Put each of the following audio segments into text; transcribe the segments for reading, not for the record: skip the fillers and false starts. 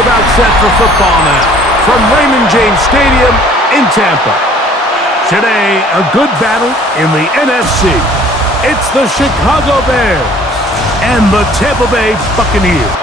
about set for football now from Raymond James Stadium in Tampa. Today, a good battle in the NFC. It's the Chicago Bears and the Tampa Bay Buccaneers.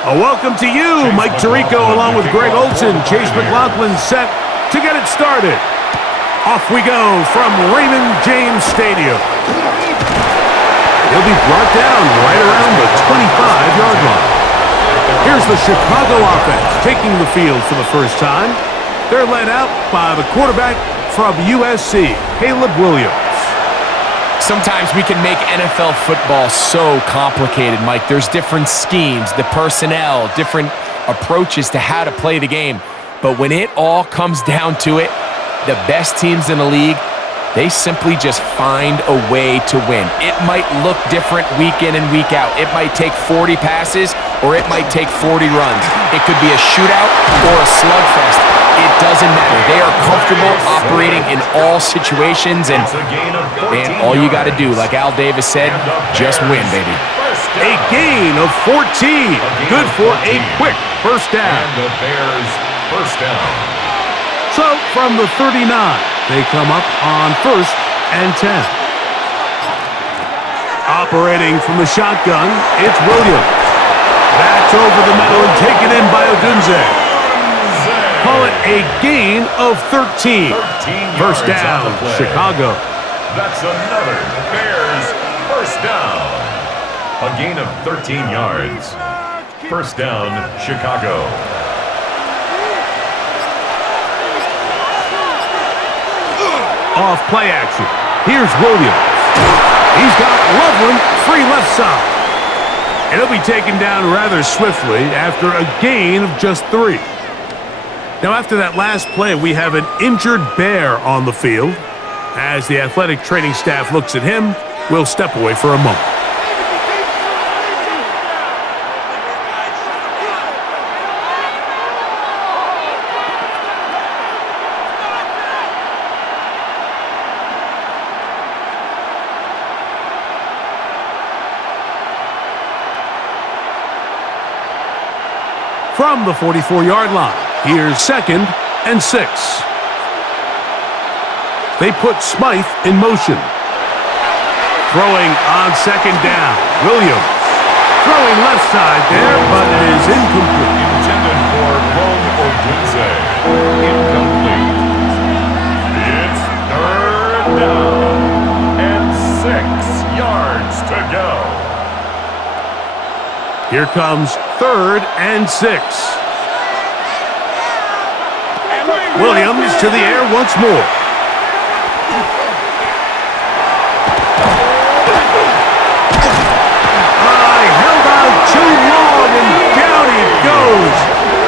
A welcome to you, Mike Tirico, along with Greg Olson. Chase McLaughlin set to get it started. Off we go from Raymond James Stadium. He'll be brought down right around the 25-yard line. Here's the Chicago offense taking the field for the first time. They're led out by the quarterback from USC, Caleb Williams. Sometimes we can make NFL football so complicated, Mike. There's different schemes, the personnel, different approaches to how to play the game. But when it all comes down to it, the best teams in the league, they simply just find a way to win. It might look different week in and week out. It might take 40 passes or it might take 40 runs. It could be a shootout or a slugfest. It doesn't matter. They are comfortable operating in all situations, and all you got to do, like Al Davis said, just win, baby. A gain of 14. Good for a quick first down. And the Bears first down. So from the 39, they come up on 1st and 10. Operating from the shotgun, it's Williams. That's over the middle and taken in by Odunze. Call it a gain of 13. First down, Chicago. That's another Bears first down. A gain of 13 yards. First down, Chicago. Off play action. Here's Williams. He's got Loveland free left side. And he'll be taken down rather swiftly after a gain of just 3. Now, after that last play, we have an injured Bear on the field. As the athletic training staff looks at him, we'll step away for a moment. From the 44-yard line, here's 2nd and 6. They put Smythe in motion. Throwing on 2nd down, Williams. Throwing left side there, but it is incomplete. Intended for Rome Odunze. Incomplete. It's 3rd down and 6 yards to go. Here comes 3rd and 6. Williams to the air once more. Held out too long and down he goes.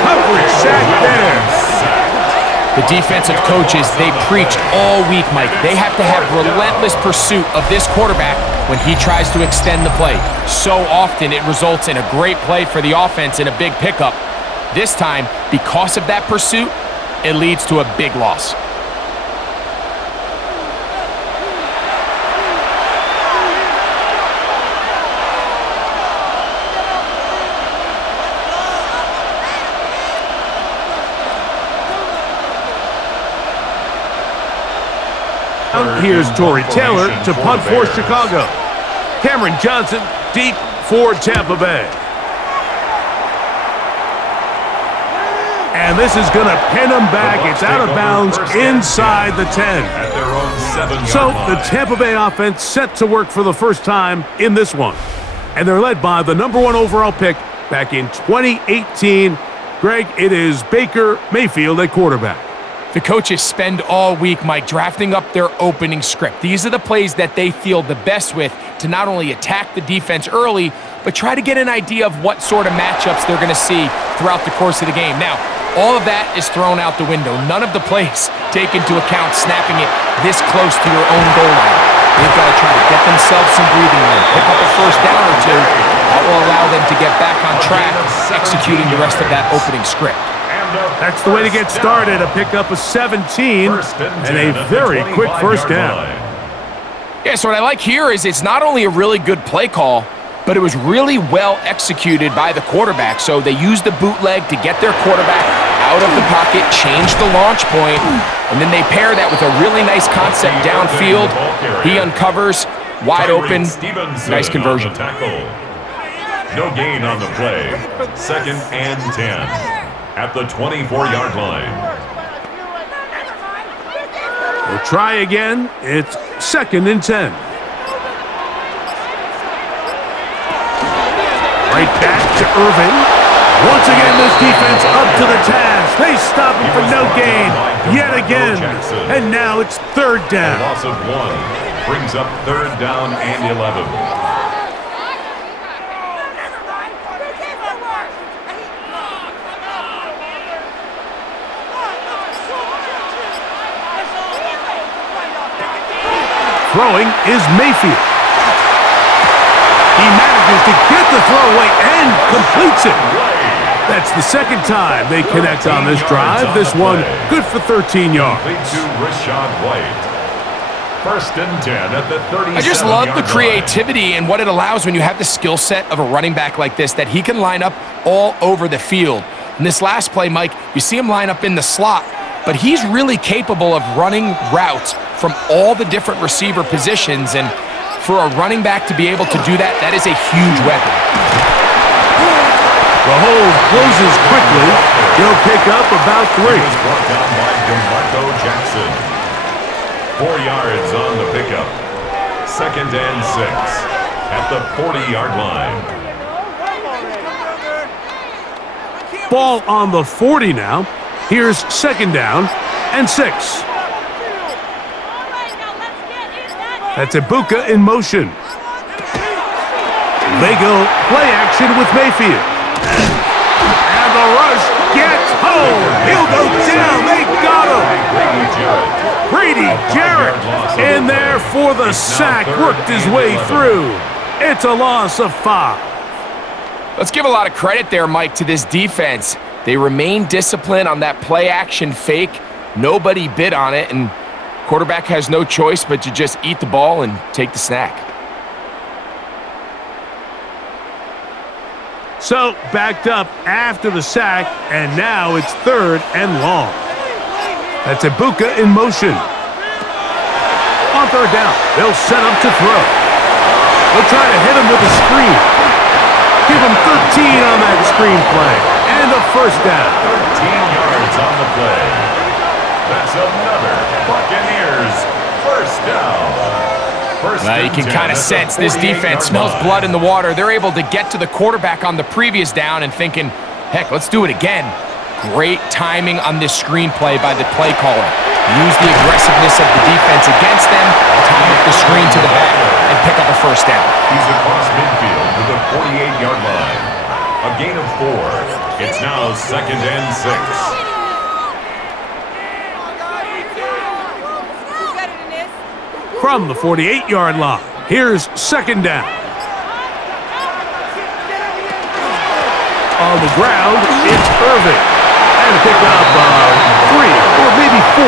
Coverage sack there. The defensive coaches, they preached all week, Mike. They have to have relentless pursuit of this quarterback when he tries to extend the play. So often it results in a great play for the offense and a big pickup. This time, because of that pursuit, it leads to a big loss. Here's Torrey Taylor to punt for Chicago. Cameron Johnson deep for Tampa Bay. And this is going to pin them back. It's out of bounds inside the 10. So the Tampa Bay offense set to work for the first time in this one. And they're led by the #1 overall pick back in 2018. Greg, it is Baker Mayfield at quarterback. The coaches spend all week, Mike, drafting up their opening script. These are the plays that they feel the best with to not only attack the defense early, but try to get an idea of what sort of matchups they're going to see throughout the course of the game. Now, all of that is thrown out the window. None of the plays take into account snapping it this close to your own goal line. They've got to try to get themselves some breathing room, pick up a first down or two. That will allow them to get back on track, executing the rest of that opening script. That's the way to get started, a pickup of 17 and a very quick first down. Yeah, so what I like here is it's not only a really good play call, but it was really well executed by the quarterback. So they used the bootleg to get their quarterback out of the pocket, change the launch point, and then they pair that with a really nice concept downfield. He uncovers, wide open, nice conversion. No gain on the play. 2nd and 10. At the 24-yard line. We'll try again. It's 2nd and 10. Right back to Irvin. Once again, this defense up to the task. They stop him for no gain yet again. And now it's 3rd down. A loss of 1 brings up 3rd down and 11. Throwing is Mayfield. He manages to get the throw away and completes it. That's the 2nd time they connect on this drive. This one good for 13 yards. To Rashad White. 1st and 10 at the 37-yard line. I just love the creativity and what it allows when you have the skill set of a running back like this, that he can line up all over the field. In this last play, Mike, you see him line up in the slot, but he's really capable of running routes from all the different receiver positions, and for a running back to be able to do that, that is a huge weapon. The hold closes quickly. He'll pick up about 3. He was brought down by DeMarco Jackson. 4 yards on the pickup. 2nd and 6 at the 40-yard line. Ball on the 40 now. Here's 2nd down and 6. That's a BUCS in motion. They go play action with Mayfield. And the rush gets home. He'll go down. They got him. Brady Jarrett in there for the sack. Worked his way through. It's a loss of 5. Let's give a lot of credit there, Mike, to this defense. They remain disciplined on that play action fake. Nobody bid on it, and quarterback has no choice but to just eat the ball and take the snack. So, backed up after the sack, and now it's 3rd and long. That's a BUCS in motion. On 3rd down, they'll set up to throw. They'll try to hit him with a screen. Give him 13 on that screen play. And a first down. 13 yards on the play. That's another Buccaneers first down. You can kind of sense this defense smells blood in the water. They're able to get to the quarterback on the previous down and thinking, heck, let's do it again. Great timing on this screenplay by the play caller. Use the aggressiveness of the defense against them, tie up the screen to the back, and pick up a first down. He's across midfield to the 48-yard line. A gain of 4. It's now 2nd and 6. From the 48-yard line, here's 2nd down. On the ground, it's Irvin. And pick up 3 or maybe 4.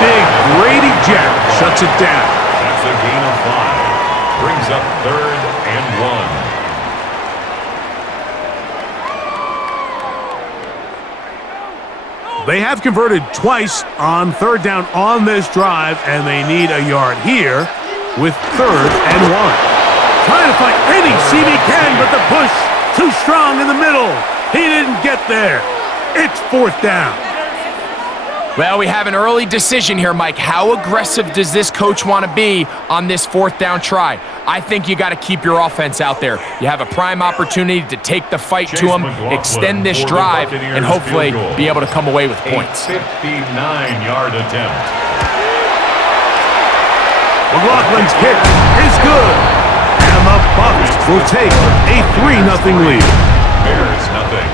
Big Brady Jarrett shuts it down. That's a gain of 5. Brings up 3rd and 1. They have converted twice on 3rd down on this drive, and they need a yard here with 3rd and 1. Trying to find any seam he can, but the push too strong in the middle. He didn't get there. It's 4th down. Well, we have an early decision here, Mike. How aggressive does this coach want to be on this 4th down try? I think you got to keep your offense out there. You have a prime opportunity to take the fight to them, extend this drive, and hopefully be able to come away with points. 59-yard attempt. McLaughlin's kick is good. And the Bucs will take a 3-0 lead. Bears nothing.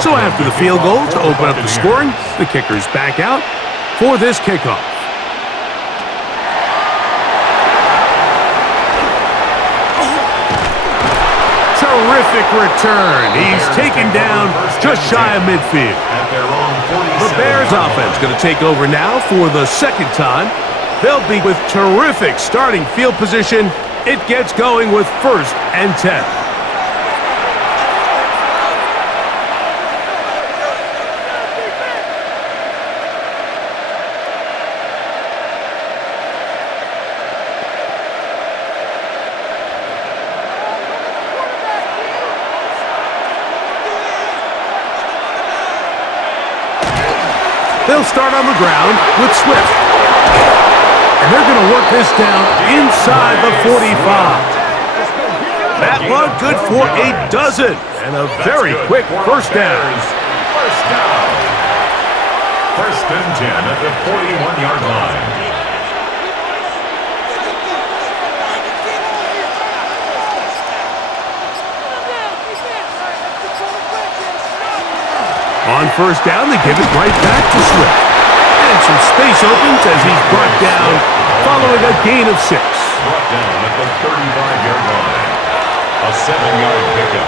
So after the field goal to open up the scoring, the kicker's back out for this kickoff. Terrific return. He's taken down just shy of midfield. The Bears offense going to take over now for the 2nd time. They'll be with terrific starting field position. It gets going with 1st and 10. They'll start on the ground with Swift. And they're going to work this down inside the 45. That one good for a dozen. And a very quick 1st down. First down. 1st and 10 at the 41-yard line. On 1st down, they give it right back to Swift. And some space opens as he's brought down following a gain of 6. Brought down at the 35-yard line. A 7-yard pickup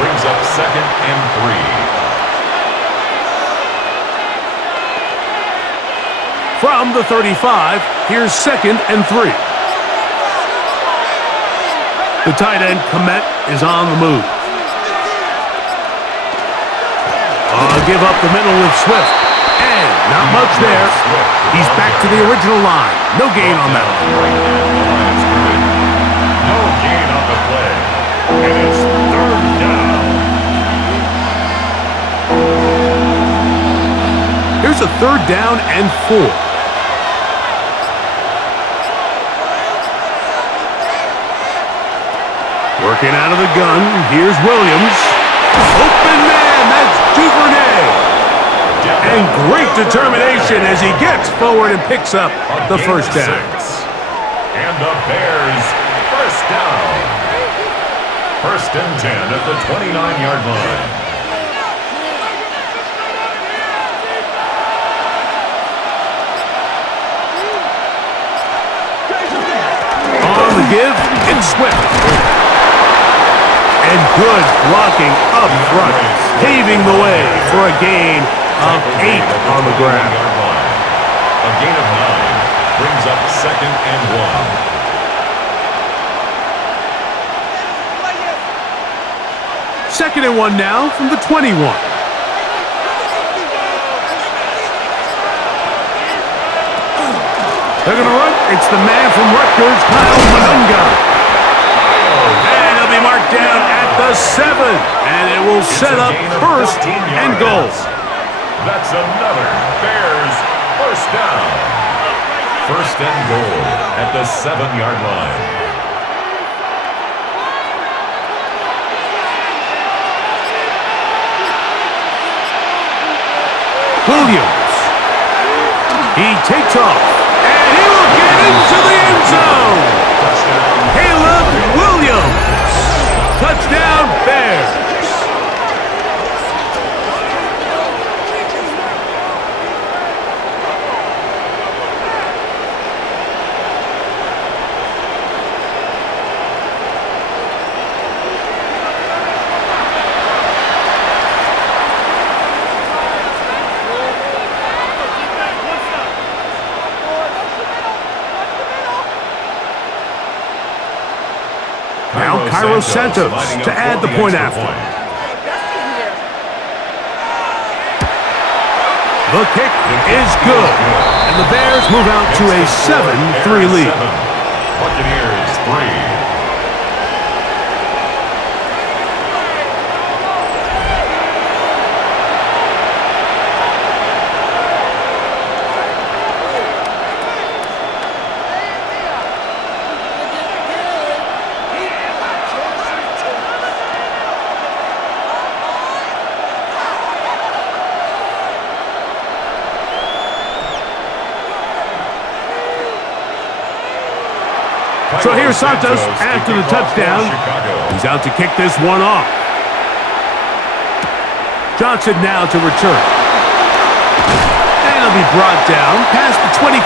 brings up 2nd and 3. From the 35, here's 2nd and 3. The tight end, Komet, is on the move. Give up the middle with Swift. And not much there. He's back to the original line. No gain on that one. No gain on the play. And it's 3rd down. Here's a 3rd down and 4. Working out of the gun. Here's Williams. Open man. That's Duvernay. And great determination as he gets forward and picks up the 1st down. And the Bears 1st down. 1st and 10 at the 29-yard line. On the give, it's Swift. And good blocking up front, paving the way for a gain of 8 on the ground. A gain of 9 brings up 2nd and 1. 2nd and 1 now from the 21. They're going to run. It's the man from Rutgers, Kyle Manunga. And he'll be marked down at the 7. And it will set up 1st and goal. That's another Bears 1st down. 1st and goal at the 7-yard line. Williams. He takes off. And he will get into the end zone. Caleb Williams. Touchdown, Bears. Los Santos to add the point after. The kick is good, and the Bears move out to a 7-3 lead. Buccaneers 3. So here's Santos after the touchdown. He's out to kick this one off. Johnson now to return. And he'll be brought down past the 25.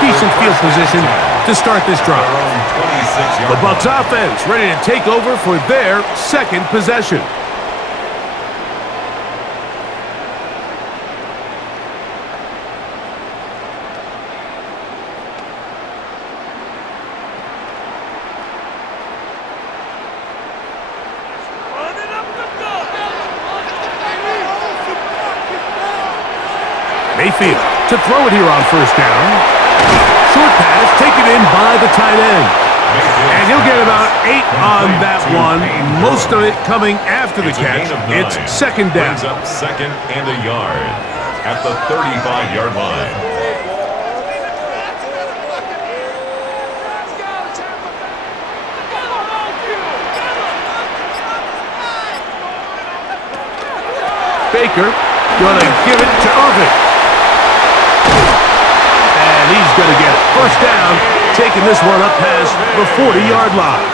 Decent field position to start this drive. The Bucs offense ready to take over for their second possession. Mayfield to throw it here on first down. Short pass taken in by the tight end. And he'll get about 8 on that one. Most of it coming after the catch. It's second down. Brings up second and a yard at the 35-yard line. Baker gonna give it to Irving. And he's going to get it. First down, taking this one up past the 40-yard line.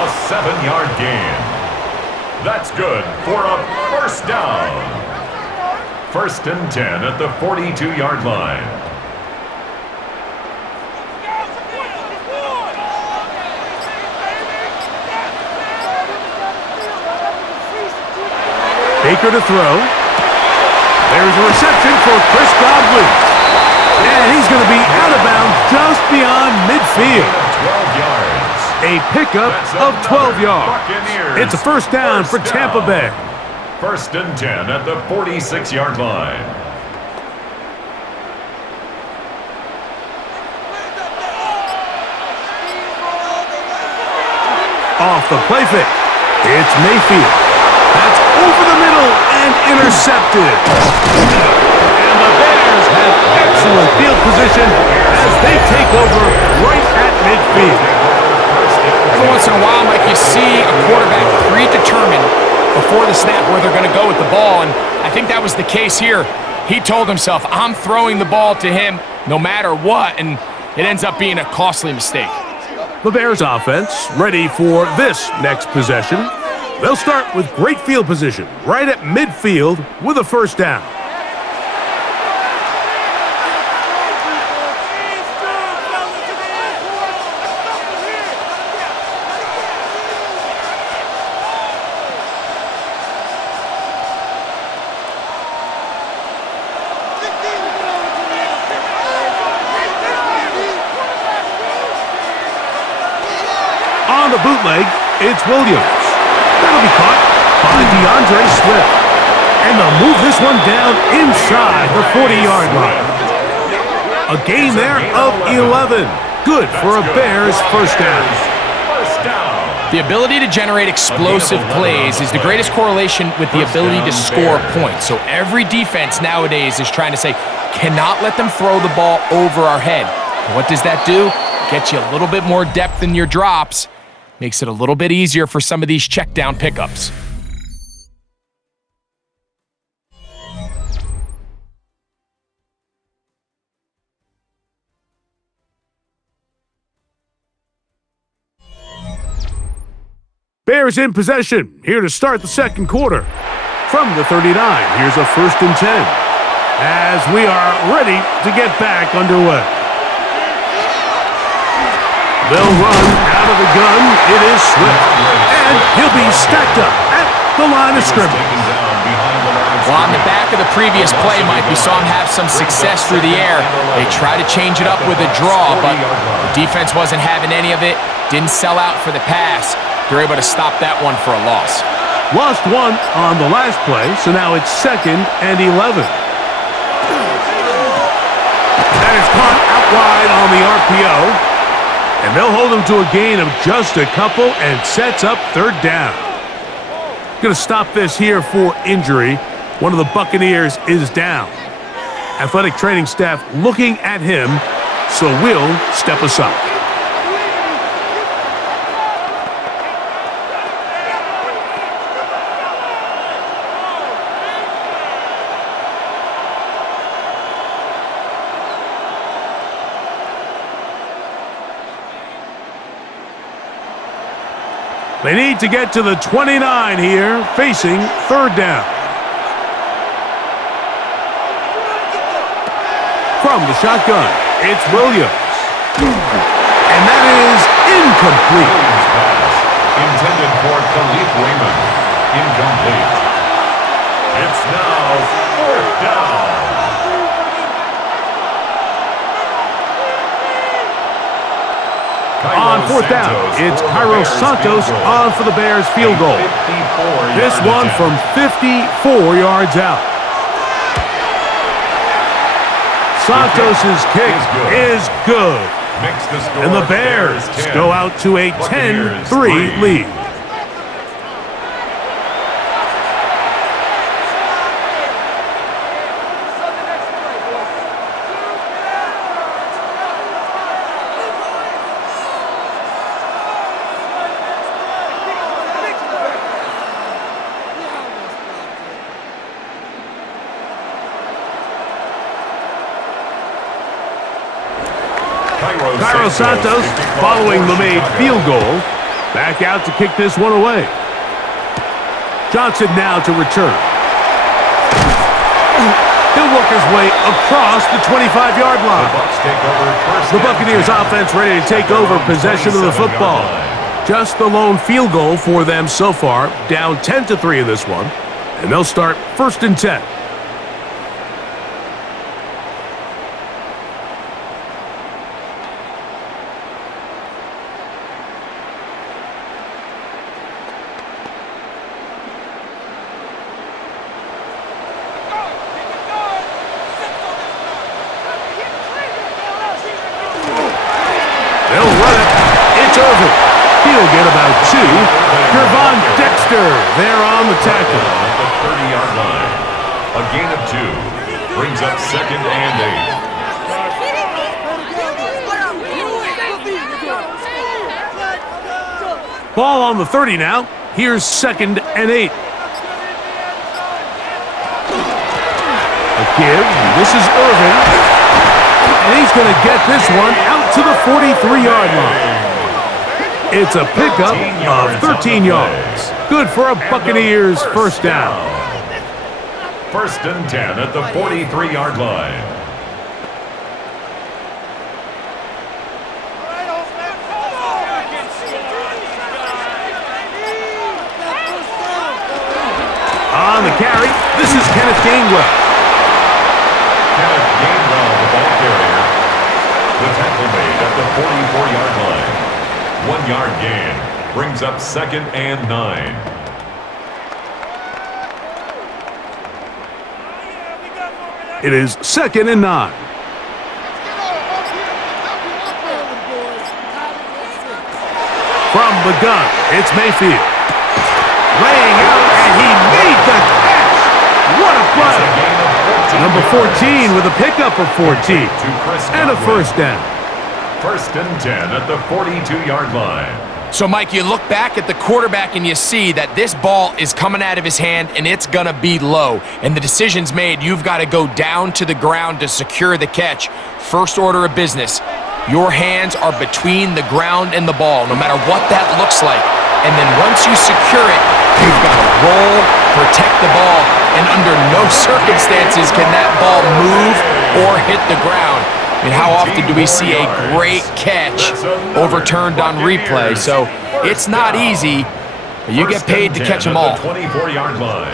A 7-yard gain. That's good for a first down. First and 10 at the 42-yard line. Baker to throw. There's a reception for Chris Godwin. And he's going to be out of bounds just beyond midfield. 12 yards. A pickup of 12 yards. It's a first down for Tampa Bay. First and 10 at the 46-yard line. Off the play fake. It's Mayfield. That's over the middle and intercepted. And the Bears have excellent field position as they take over right at midfield. Every once in a while, Mike, you see a quarterback predetermined before the snap where they're going to go with the ball, and I think that was the case here. He told himself, I'm throwing the ball to him no matter what, and it ends up being a costly mistake. The Bears offense ready for this next possession. They'll start with great field position right at midfield with a first down. On the bootleg, it's Williams. That'll be caught by DeAndre Swift. And they'll move this one down inside the 40-yard line. A gain there of 11. Good for a Bears first down. The ability to generate explosive plays is the greatest correlation with the ability to score points. So every defense nowadays is trying to say, cannot let them throw the ball over our head. And what does that do? Gets you a little bit more depth in your drops. Makes it a little bit easier for some of these check down pickups. Bears in possession, here to start the second quarter. From the 39, here's a first and 10. As we are ready to get back underway. They'll run out of the gun. It is Swift. And he'll be stacked up at the line of scrimmage. Well, on the back of the previous play, Mike, we saw him have some success through the air. They tried to change it up with a draw, but the defense wasn't having any of it. Didn't sell out for the pass. They're able to stop that one for a loss. Lost one on the last play, so now it's 2nd and 11. That is caught out wide on the RPO. And they'll hold him to a gain of just a couple and sets up 3rd down. Going to stop this here for injury. One of the Buccaneers is down. Athletic training staff looking at him, so we'll step aside. They need to get to the 29 here, facing 3rd down. From the shotgun, it's Williams. And that is incomplete. Pass intended for Khalif Raymond. Incomplete. It's now 4th down. On 4th down, it's Cairo Santos on for the Bears field goal. This one from 54 yards out. Santos' kick is good. And the Bears go out to a 10-3 lead. Cairo Santos, following the made field goal, back out to kick this one away. Johnson now to return. He'll work his way across the 25-yard line. The Buccaneers offense ready to take over possession of the football. Just the lone field goal for them so far, down 10-3 in this one, and they'll start 1st and 10. They'll run it. It's over. He'll get about 2. Gervon Dexter there on the tackle. At the 30-yard line. A gain of 2. Brings up 2nd and 8. Ball on the 30 now. Here's 2nd and 8. A give. This is Irvin. And he's going to get this one out to the 43-yard line. It's a pickup of 13 yards. Good for a Buccaneers 1st down. 1st and 10 at the 43-yard line. On the carry, this is Kenneth Gainwell. Kenneth Gainwell, the ball carrier. The tackle made at the 44-yard line. 1-yard gain. Brings up 2nd and 9. It is 2nd and 9. From the gun, it's Mayfield. Laying out, and he made the catch. What a play. Number 14 with a pickup of 14. And a 1st down. 1st and 10 at the 42-yard line. So, Mike, you look back at the quarterback and you see that this ball is coming out of his hand and it's going to be low. And the decision's made. You've got to go down to the ground to secure the catch. First order of business. Your hands are between the ground and the ball, no matter what that looks like. And then once you secure it, you've got to roll, protect the ball, and under no circumstances can that ball move or hit the ground. I mean, how often do we see a great catch overturned on replay? So it's not easy, but you get paid to catch them all. 24-yard line.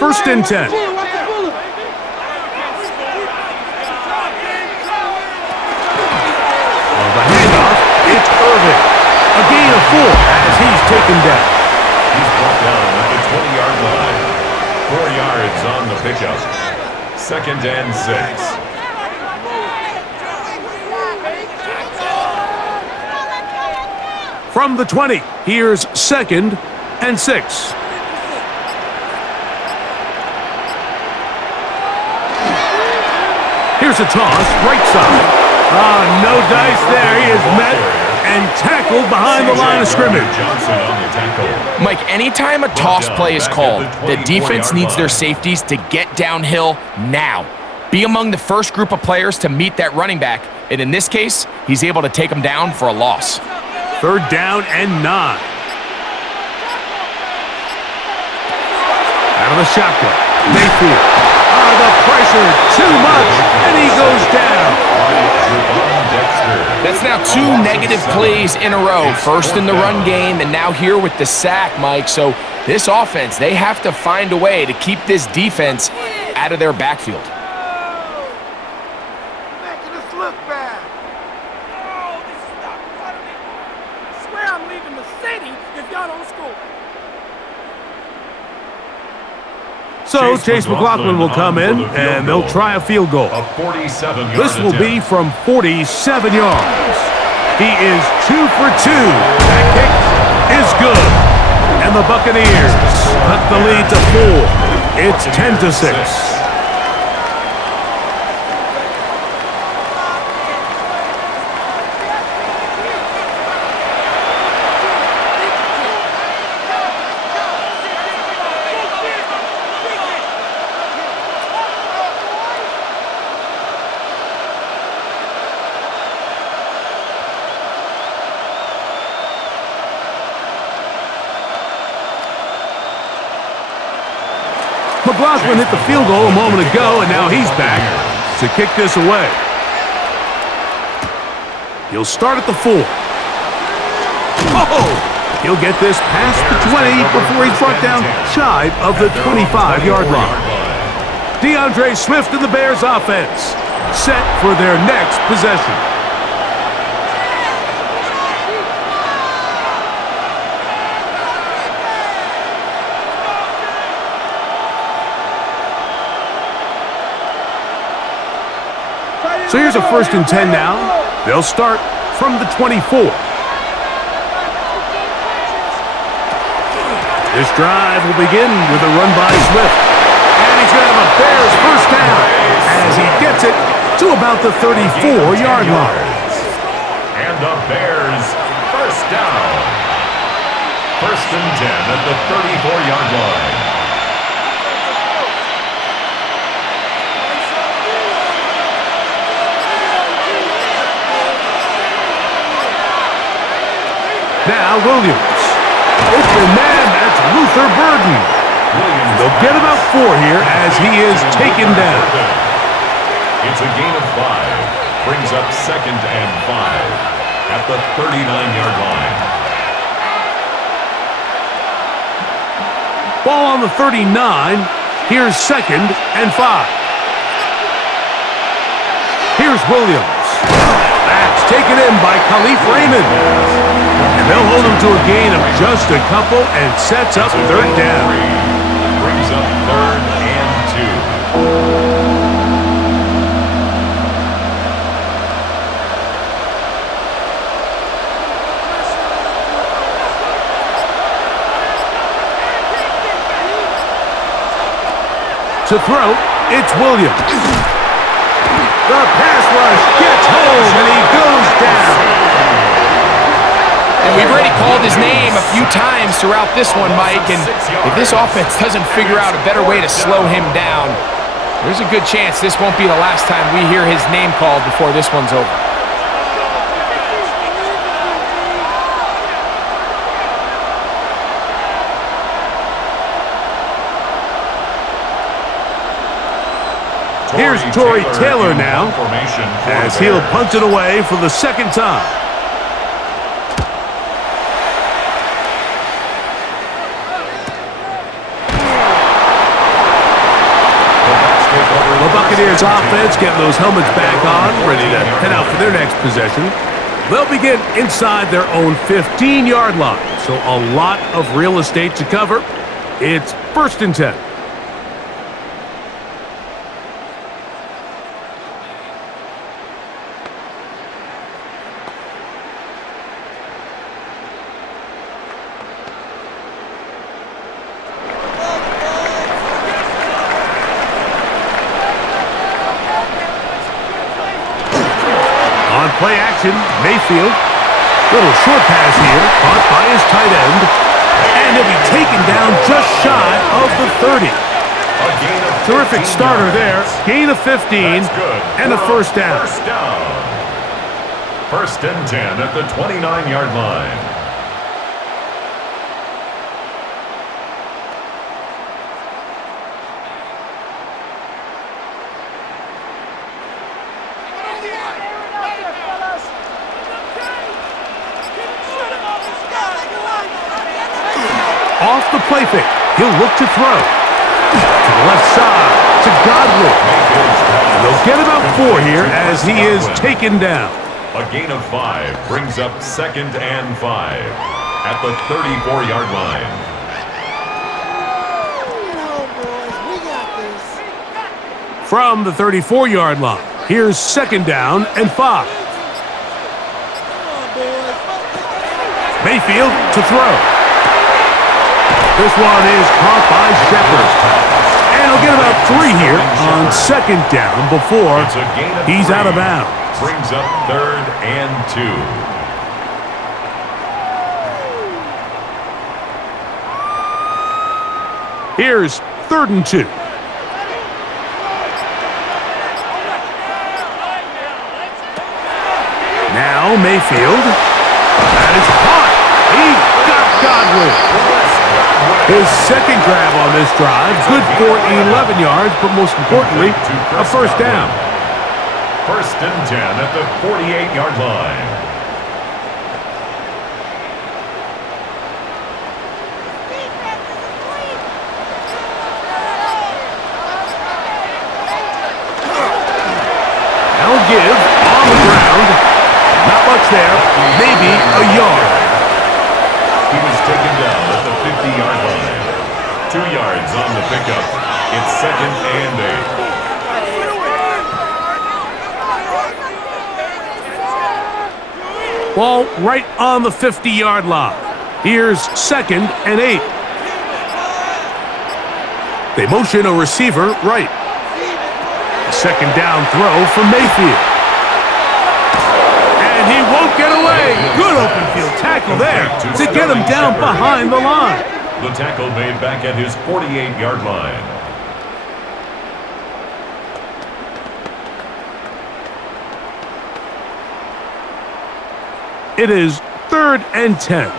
1st and 10. The handoff, it's Irvin. A gain of 4 as as he's taken down. He's brought down at the 20-yard line. 4 yards on the pickup. 2nd and 6. From the 20, here's 2nd and 6. Here's a toss, right side. No dice there. He is met and tackled behind the line of scrimmage. Mike, anytime a toss play is called, the defense needs their safeties to get downhill now. Be among the first group of players to meet that running back, and in this case, he's able to take him down for a loss. 3rd down and 9. Out of the shotgun, Mayfield. The pressure, too much, and he goes down. That's now 2 negative plays in a row. First in the run game, and now here with the sack, Mike. So this offense, they have to find a way to keep this defense out of their backfield. Making us look bad. Oh, this is not funny. I swear I'm leaving the city if y'all don't score. So Chase McLaughlin will come in, and they'll try a field goal. This will be from 47 yards. He is 2 for 2. That kick is good. And the Buccaneers cut the lead to 4. It's 10-6. McLaughlin hit the field goal a moment ago, and now he's back to kick this away. He'll start at the 4. Oh! He'll get this past the 20 before he's brought down shy of the 25-yard line. DeAndre Swift and the Bears offense set for their next possession. So here's a 1st and 10 now. They'll start from the 24. This drive will begin with a run by Swift. And he's going to have a Bears first down as he gets it to about the 34-yard line. And the Bears first down. 1st and 10 at the 34-yard line. Now Williams. Open man, that's Luther Burden. They'll get about 4 here as he is taken down. It's a gain of 5. Brings up 2nd and 5 at the 39-yard line. Ball on the 39. Here's 2nd and 5. Here's Williams. That's taken in by Khalif Raymond. And they'll hold him to a gain of just a couple and sets up 3rd down. Brings up 3rd and 2. To throw, it's Williams. The pass rush gets home, and he goes down. And we've already called his name a few times throughout this one, Mike, and if this offense doesn't figure out a better way to slow him down, there's a good chance this won't be the last time we hear his name called before this one's over. Here's Torrey Taylor now as he'll punt it away for the 2nd time. The Buccaneers offense getting those helmets back on, ready to head out for their next possession. They'll begin inside their own 15-yard line, so a lot of real estate to cover. It's 1st and 10. On play action, Mayfield. Little short pass here, caught by his tight end. And he'll be taken down just shy of the 30. Terrific starter there. Gain of 15 and a first down. First and 10 at the 29-yard line. Off the play fake, he'll look to throw. To the left side, to Godwin. They'll get about 4 here as he is taken down. A gain of 5 brings up 2nd and 5 at the 34-yard line. From the 34-yard line, here's 2nd down and 5. Mayfield to throw. This one is caught by Shepard. And he'll get about 3 here on 2nd down before he's out of bounds. Brings up 3rd and 2. Here's 3rd and 2. Now Mayfield. That is caught. He got Godwin. His 2nd grab on this drive, good for 11 yards, but most importantly, a first down. 1st and 10 at the 48-yard line. Now give on the ground. Not much there, maybe a yard. He was taken down at the 50-yard line. 2 yards on the pickup. It's 2nd and 8. Ball right on the 50-yard line. Here's 2nd and 8. They motion a receiver right. A 2nd down throw for Mayfield. And he won't get away. Good open field tackle there to get him down behind the line. The tackle made back at his 48-yard line. It is 3rd and 10.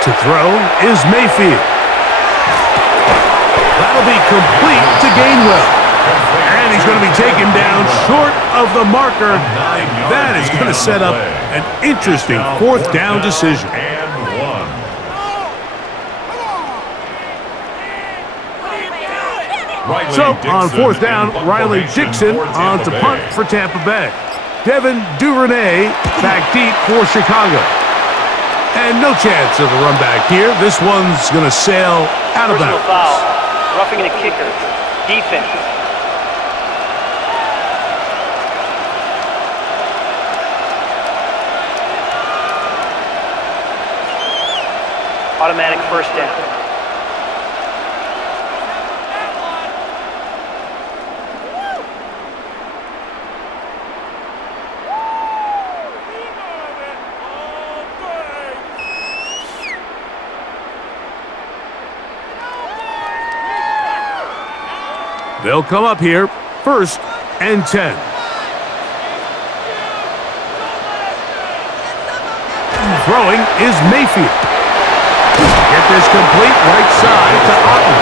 To throw is Mayfield. That'll be complete to Gainwell. And he's going to be taken down short of the marker. That is going to set up an interesting 4th down decision. So on 4th down, Riley Dixon on to punt for Tampa Bay. Devin Duvernay back deep for Chicago. And no chance of a run back here. This one's going to sail out of bounds. Foul. Roughing the kicker. Defense. Automatic first down. They'll come up here, 1st and 10. Throwing is Mayfield. Get this complete right side to Otten.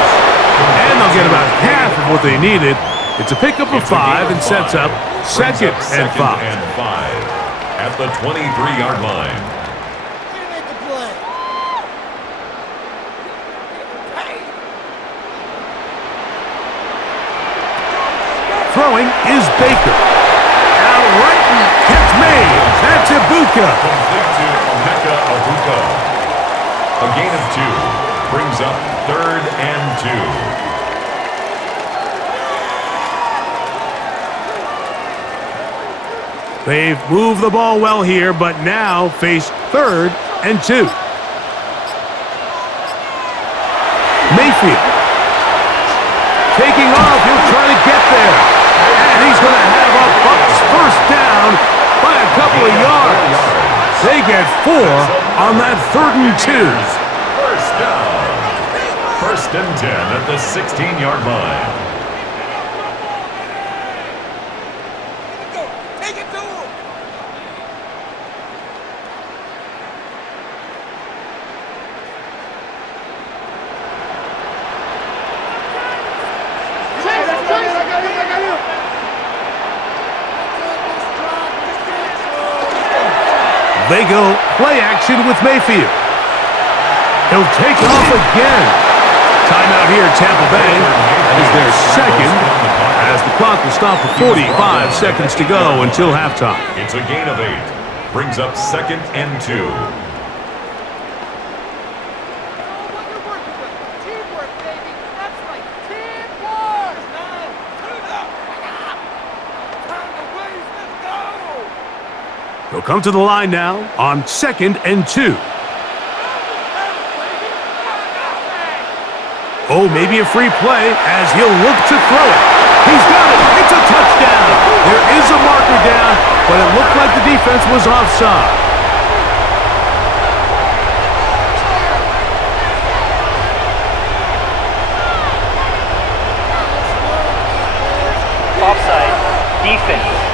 And they'll get about half of what they needed. It's a pickup of 5 and sets up 2nd and 5. At the 23-yard line. Throwing is Baker. Out right and catch made. That's Ibuka. Complete to Emeka Ibuka. A gain of 2 brings up 3rd and 2. They've moved the ball well here, but now face 3rd and 2. Mayfield. Taking off, he'll try to get there. And he's going to have a Bucks first down by a couple of yards. They get 4 on that 3rd and 2. First down. 1st and 10 at the 16-yard line. Take it to him. They go play action with Mayfield. He'll take off again. Timeout here at Tampa Bay. That is their second, as the clock will stop with 45 seconds to go until halftime. It's a gain of 8. Brings up 2nd and 2. What you're working with. Teamwork, baby. That's right. Teamwork. Now, turn it up. Turn the waves. Let's go. They'll come to the line now on 2nd and 2. Oh, maybe a free play as he'll look to throw it. He's got it. It's a touchdown. There is a marker down, but it looked like the defense was offside. Offside. Defense.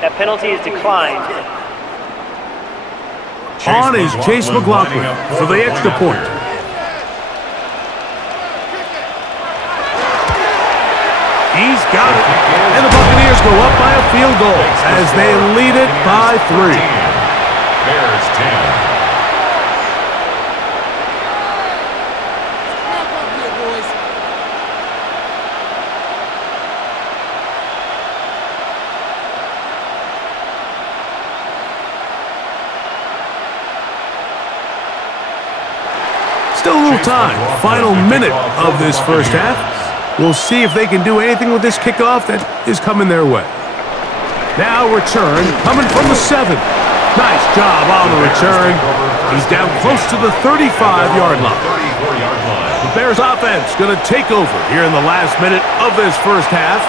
That penalty is declined. On is Chase McLaughlin for the extra point. He's got it. And the Buccaneers go up by a field goal as they lead it by 3. Bears 10. Wrap up here, boys. Still a little time. Final minute of this first half. We'll see if they can do anything with this kickoff that is coming their way. Now return coming from the 7. Nice job on the return. He's down close to the 35-yard line. 34-yard line. The Bears offense going to take over here in the last minute of this first half.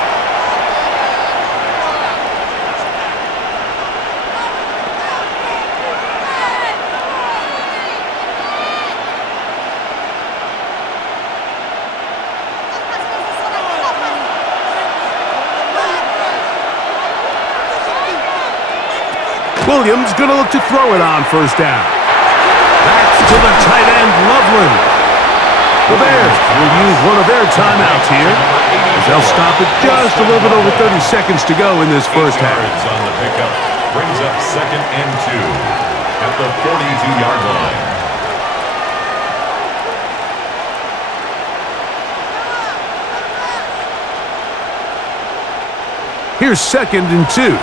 Williams going to look to throw it on first down. That's to the tight end, Loveland. The Bears will use one of their timeouts here, as they'll stop it just a little bit over 30 seconds to go in this first half. Yards on the pickup. Brings up 2nd and 2 at the 42-yard line. Here's 2nd and 2.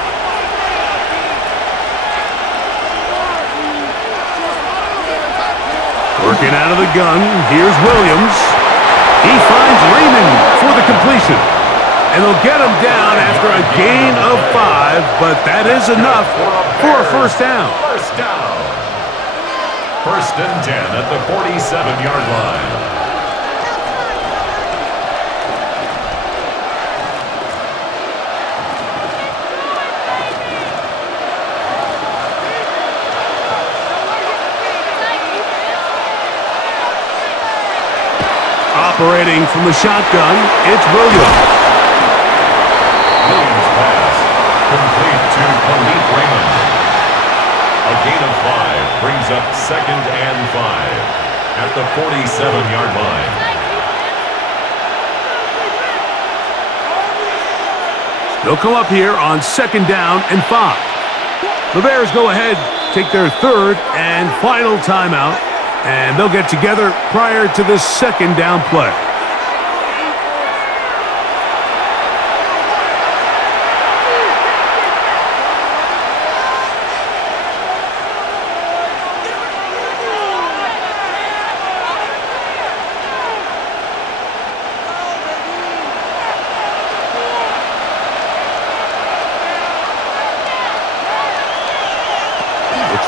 Working out of the gun, here's Williams. He finds Raymond for the completion. And they'll get him down after a gain of 5, but that is enough for a first down. First down. 1st and 10 at the 47-yard line. Operating from the shotgun, it's Williams. Williams pass. Complete to Khalif Raymond. A gain of 5 brings up 2nd and 5. at the 47-yard line. They'll come up here on 2nd down and 5. The Bears go ahead, take their 3rd and final timeout, and they'll get together prior to the 2nd down play.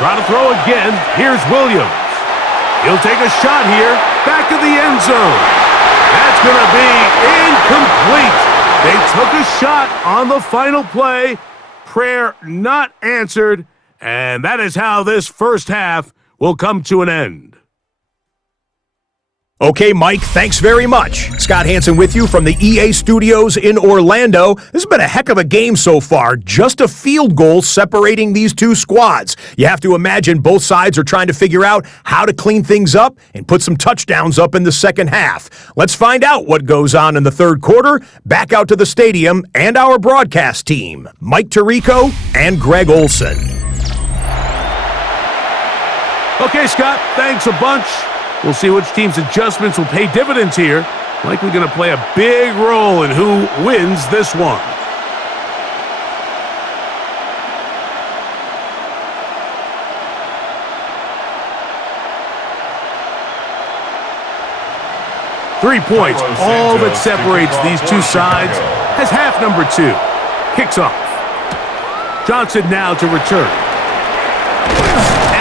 Try to throw again. Here's Williams. He'll take a shot here. Back of the end zone. That's going to be incomplete. They took a shot on the final play. Prayer not answered. And that is how this first half will come to an end. Okay, Mike, thanks very much. Scott Hansen with you from the EA Studios in Orlando. This has been a heck of a game so far. Just a field goal separating these two squads. You have to imagine both sides are trying to figure out how to clean things up and put some touchdowns up in the second half. Let's find out what goes on in the third quarter. Back out to the stadium and our broadcast team, Mike Tirico and Greg Olson. Okay, Scott, thanks a bunch. We'll see which team's adjustments will pay dividends here. Likely going to play a big role in who wins this one. Three points, all that separates these two sides, as half number 2 kicks off. Johnson now to return.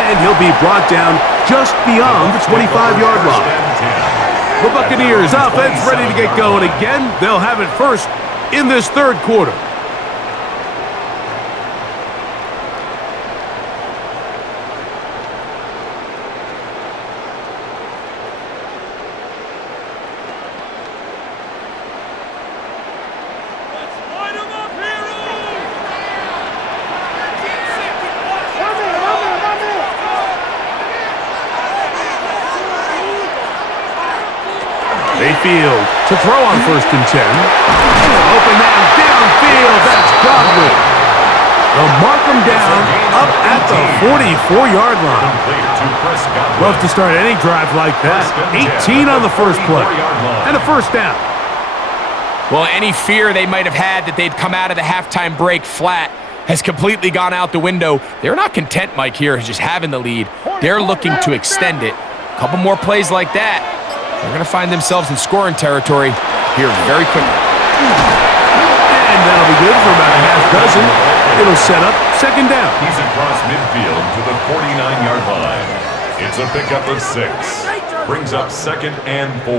And he'll be brought down just beyond the 25-yard line. The Buccaneers offense ready to get going again. They'll have it first in this third quarter. Mayfield to throw on 1st and 10. Open man downfield. That's Godwin. They'll mark him down up at the 44-yard line. Rough to start any drive like that. 18 on the first play. And a first down. Well, any fear they might have had that they'd come out of the halftime break flat has completely gone out the window. They're not content, Mike, here, just having the lead. They're looking to extend it. A couple more plays like that. They're going to find themselves in scoring territory here very quickly. And that'll be good for about a half dozen. It'll set up 2nd down. He's across midfield to the 49-yard line. It's a pickup of 6. Brings up 2nd and 4.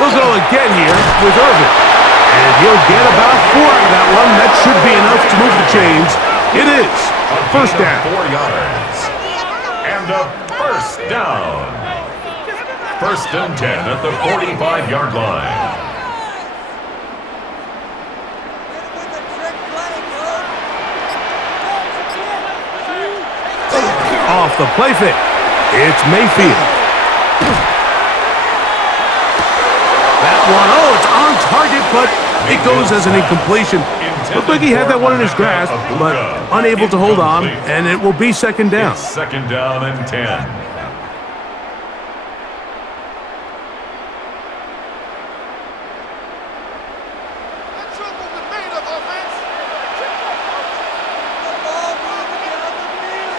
We'll go again here with Irvin. And he'll get about 4 out of that one. That should be enough to move the chains. It is. First down. 4 yards. And a first down. 1st and 10 at the 45-yard line. Off the play fake. It's Mayfield. That one, it's on target, but it goes as an incompletion. Looked like he had that one in his grasp, but unable to hold on, and it will be 2nd down. It's 2nd down and 10.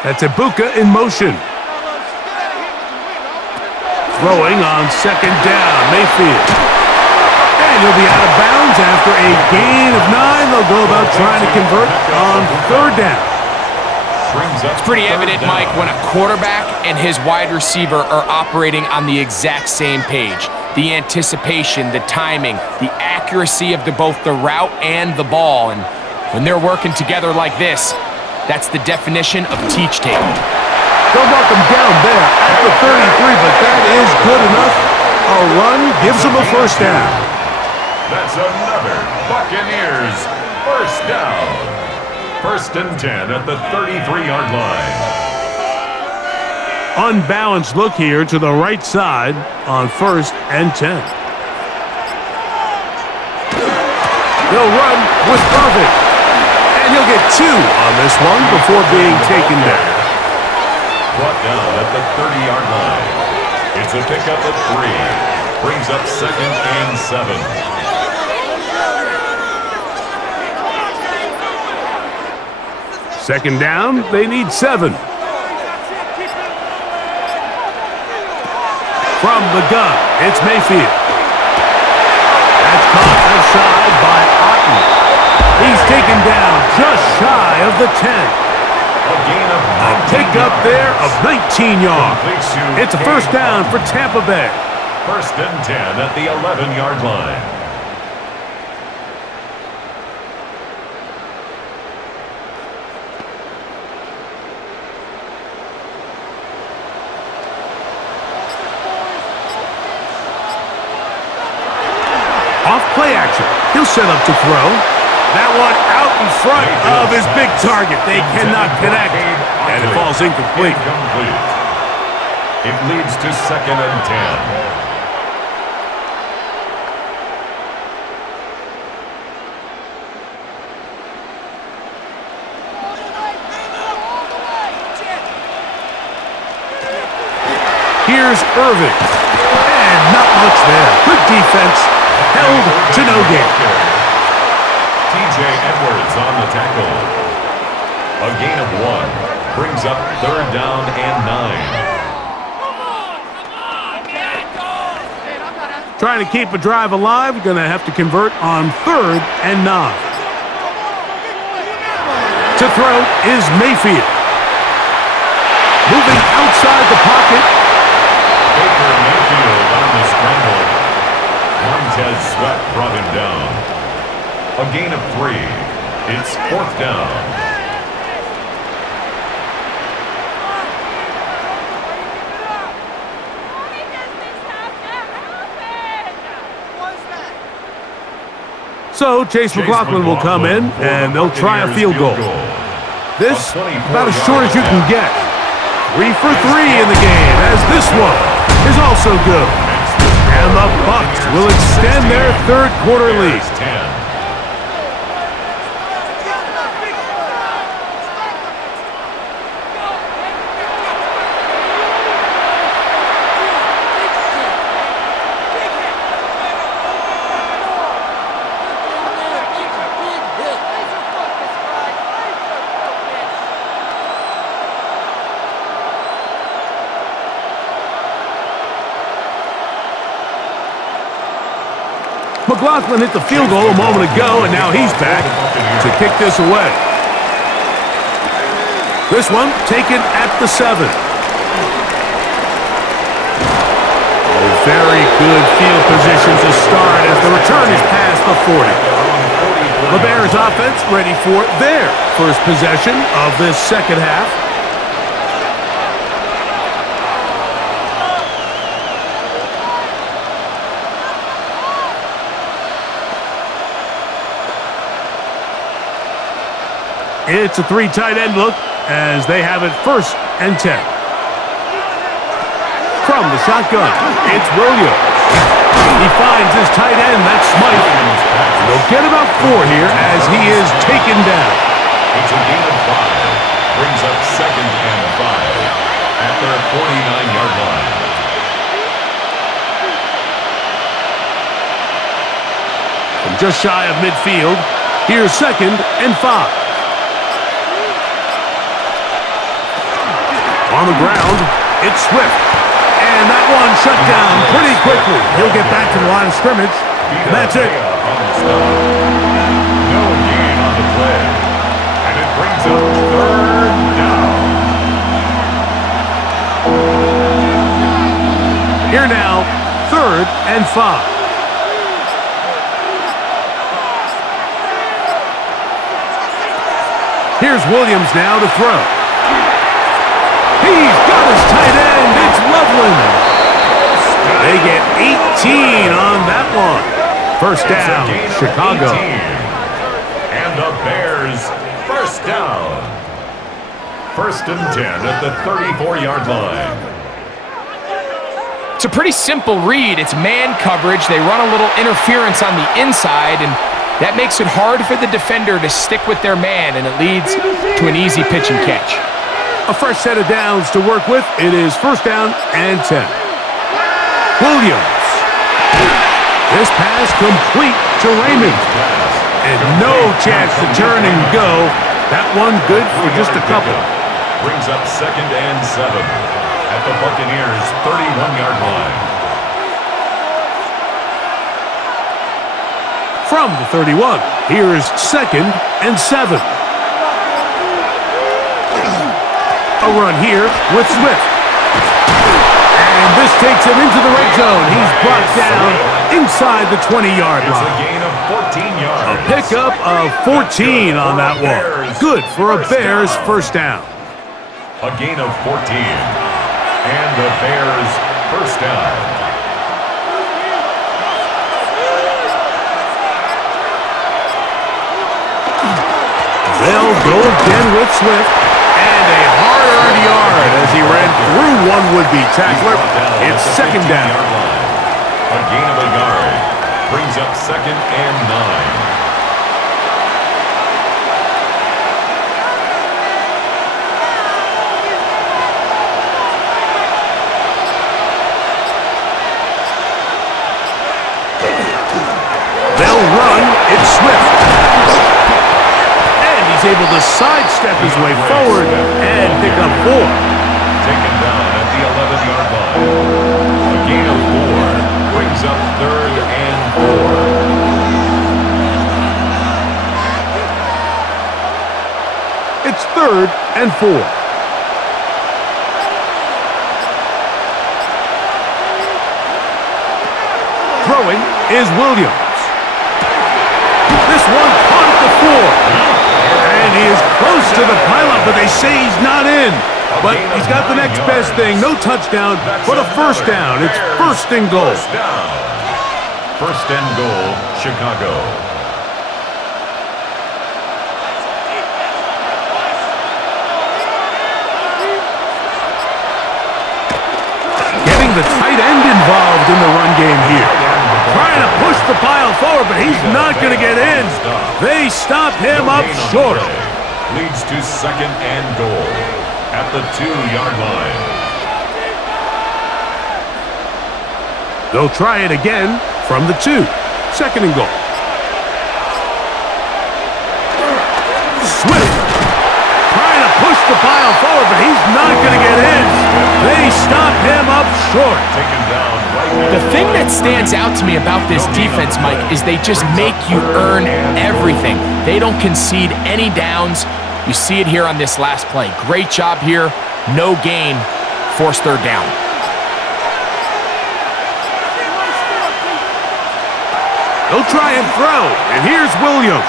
That's a BUCS in motion. Throwing on 2nd down, Mayfield. And he'll be out of bounds after a gain of 9. They'll go about trying to convert on 3rd down. It's pretty evident, Mike, when a quarterback and his wide receiver are operating on the exact same page. The anticipation, the timing, the accuracy of both the route and the ball. And when they're working together like this, that's the definition of teach tape. They'll mark him down there at the 33, but that is good enough. A run gives him a first down. That's another Buccaneers first down. 1st and 10 at the 33-yard line. Unbalanced look here to the right side on 1st and 10. They'll run with Irving. And he'll get 2 on this one before being taken down. Brought down at the 30-yard line. It's a pickup of 3. Brings up 2nd and 7. Second down, they need 7. From the gun, it's Mayfield. That's caught outside by Otten. He's taken down just shy of the 10. A gain of A pickup there of 19 yards. It's a first down for Tampa Bay. 1st and 10 at the 11-yard line. Off play action. He'll set up to throw. That one out in front of his big target. They cannot connect. And it falls incomplete. It leads to 2nd and 10. Here's Irving. And not much there. Good defense. Held to no gain. TJ Edwards on the tackle. A gain of 1. Brings up 3rd down and 9. Trying to keep a drive alive. Going to have to convert on 3rd and 9. To throw is Mayfield. Moving outside the pocket. Baker Mayfield on the scramble. Montez Sweat brought him down. A gain of 3. It's 4th down. So Chase McLaughlin will come in, and they'll try a field goal. This, about as short as you can get. 3 for 3 in the game, as this one is also good. And the Bucs will extend their 3rd quarter lead. 10. McLaughlin hit the field goal a moment ago, and now he's back to kick this away. This one taken at the 7. Very good field position to start as the return is past the 40. The Bears offense ready for their first possession of this second half. It's a 3 tight end look as they have it 1st and 10. From the shotgun, it's Williams. He finds his tight end, that's Smythe. They'll get about 4 here as he is taken down. It's a gain of 5. Brings up 2nd and 5 at their 49-yard line. From just shy of midfield, here's 2nd and 5. On the ground, it's Swift. And that one shut down pretty quickly. He'll get back to the line of scrimmage. And that's it. No gain on the play. And it brings up 3rd down. Here now, 3rd and 5. Here's Williams now to throw. He's got his tight end. It's Loveland. They get 18 on that one. First It's a down, gain of Chicago. 18. And the Bears, first down. First and 10 at the 34-yard line. It's a pretty simple read. It's man coverage. They run a little interference on the inside, and that makes it hard for the defender to stick with their man, and it leads to an easy pitch and catch. A fresh set of downs to work with. It is first down and 10. Williams. This pass complete to Raymond. And no chance to turn and go. That one good for just a couple. Brings up second and 7 at the Buccaneers' 31-yard line. From the 31, here's second and 7. A run here with Swift. And this takes him into the red zone. He's brought down inside the 20-yard It's a line. gain of 14 yards. A pickup of 14 on that one. Good for a Bears first down. A gain of 14. And the Bears first down. They'll go again with Swift. And a hard-earned yard as he ran through one would-be tackler. It's second down. A gain of a yard. Brings up second and 9. They'll run. It's Swift. And he's able to sidestep his way forward and pick up 4. Taken down at the 11-yard line. A gain of 4 brings up third and 4. It's third and 4. Throwing is Williams. This one caught at the 4. And he is close to the pylon, but they say he's not in. But he's got the next best thing. No touchdown, but a first down. It's first and goal. First down. First and goal, Chicago. Getting the tight end involved in the run game here. Trying to push the pile forward, but he's not going to get in. They stop him up short. Leads to second and goal at the 2-yard line. They'll try it again from the 2. Second and goal. Swift trying to push the pile forward, but he's not going to get in. They stop him up short. Taken down right The thing that stands out to me about this defense, Mike, is they just make you earn everything. They don't concede any downs. You see it here on this last play. Great job here. No gain. Forced third down. They'll try and throw, and here's Williams.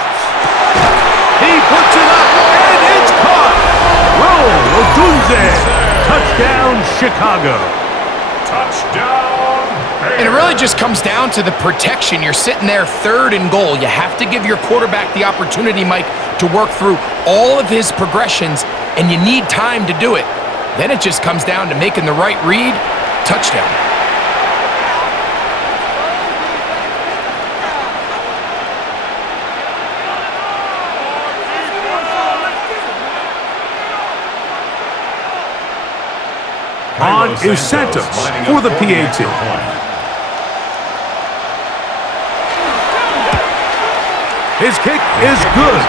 He puts it up, and it's caught. Roll, Odunze. Touchdown, Chicago. touchdown. And it really just comes down to the protection. You're sitting there third and goal. You have to give your quarterback the opportunity, Mike, to work through all of his progressions, and you need time to do it. Then it just comes down to making the right read. Touchdown. On is Santos for the PAT. His kick is good.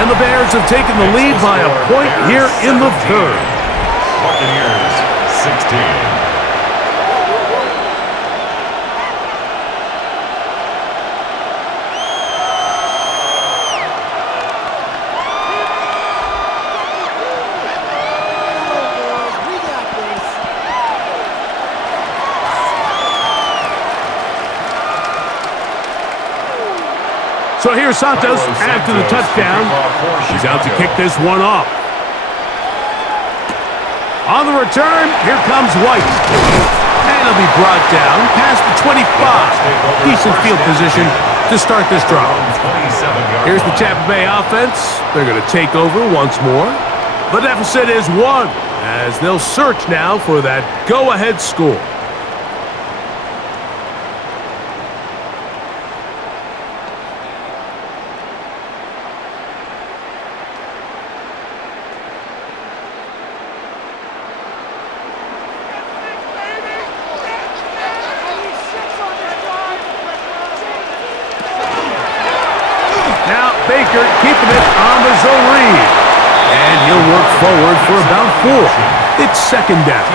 And the Bears have taken the lead by a point here in the third. Buccaneers 16. So here's Santos after the touchdown. He's out to kick this one off. On the return, here comes White. And And he'll be brought down past the 25. Decent field position to start this drive. Here's the Tampa Bay offense. They're going to take over once more. The deficit is 1, as they'll search now for that go-ahead score. Now Baker keeping it on the zone read. And he'll work forward for about 4. It's second down.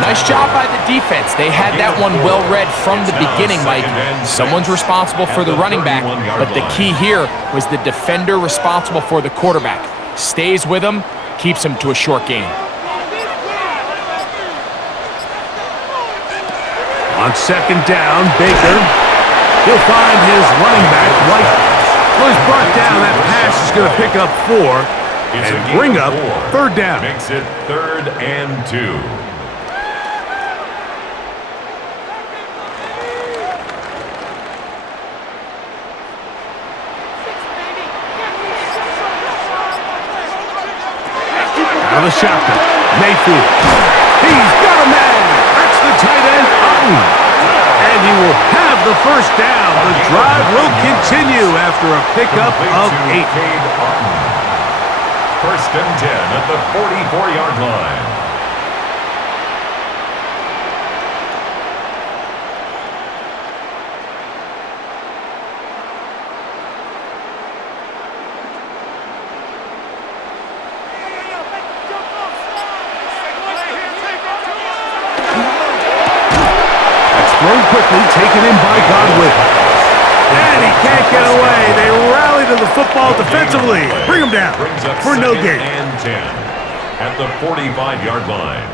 Nice job by the defense. They had that one well read from the beginning, Mike. Someone's responsible for the running back, but the key here was the defender responsible for the quarterback. Stays with him, keeps him to a short gain. On second down, Baker. He'll find his running back, White. Well, he's brought down. That pass is going to pick up 4 and bring up third down. Makes it 3rd and 2. Out of the shotgun, Mayfield. He's got a man. That's the tight end, Otten. And he will have the first down. The drive will continue after a pickup of 8. First and 10 at the 44-yard line. Thrown quickly, taken in by Godwin. And he can't get away. They rally to the football defensively. Bring him down for no gain. And 10 at the 45-yard line.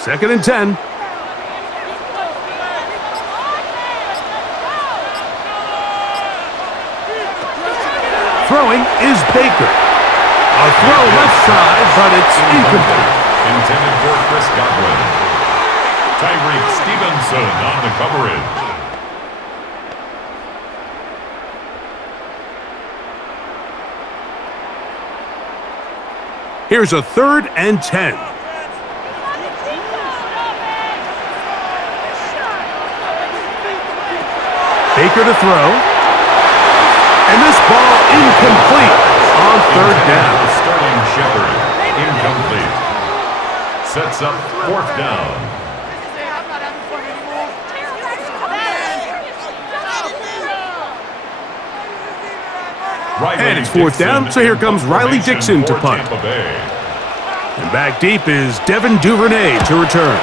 Second and 10. Throwing is Baker. A throw left side, but it's incomplete. Intended for Chris Godwin. Tyreek Stevenson on the coverage. Here's a 3rd and 10. Baker to throw. And this ball incomplete on 3rd down. Sterling Shepard, incomplete. Sets up 4th down. And it's 4th down, so here comes Riley Dixon to punt. And back deep is Devin Duvernay to return.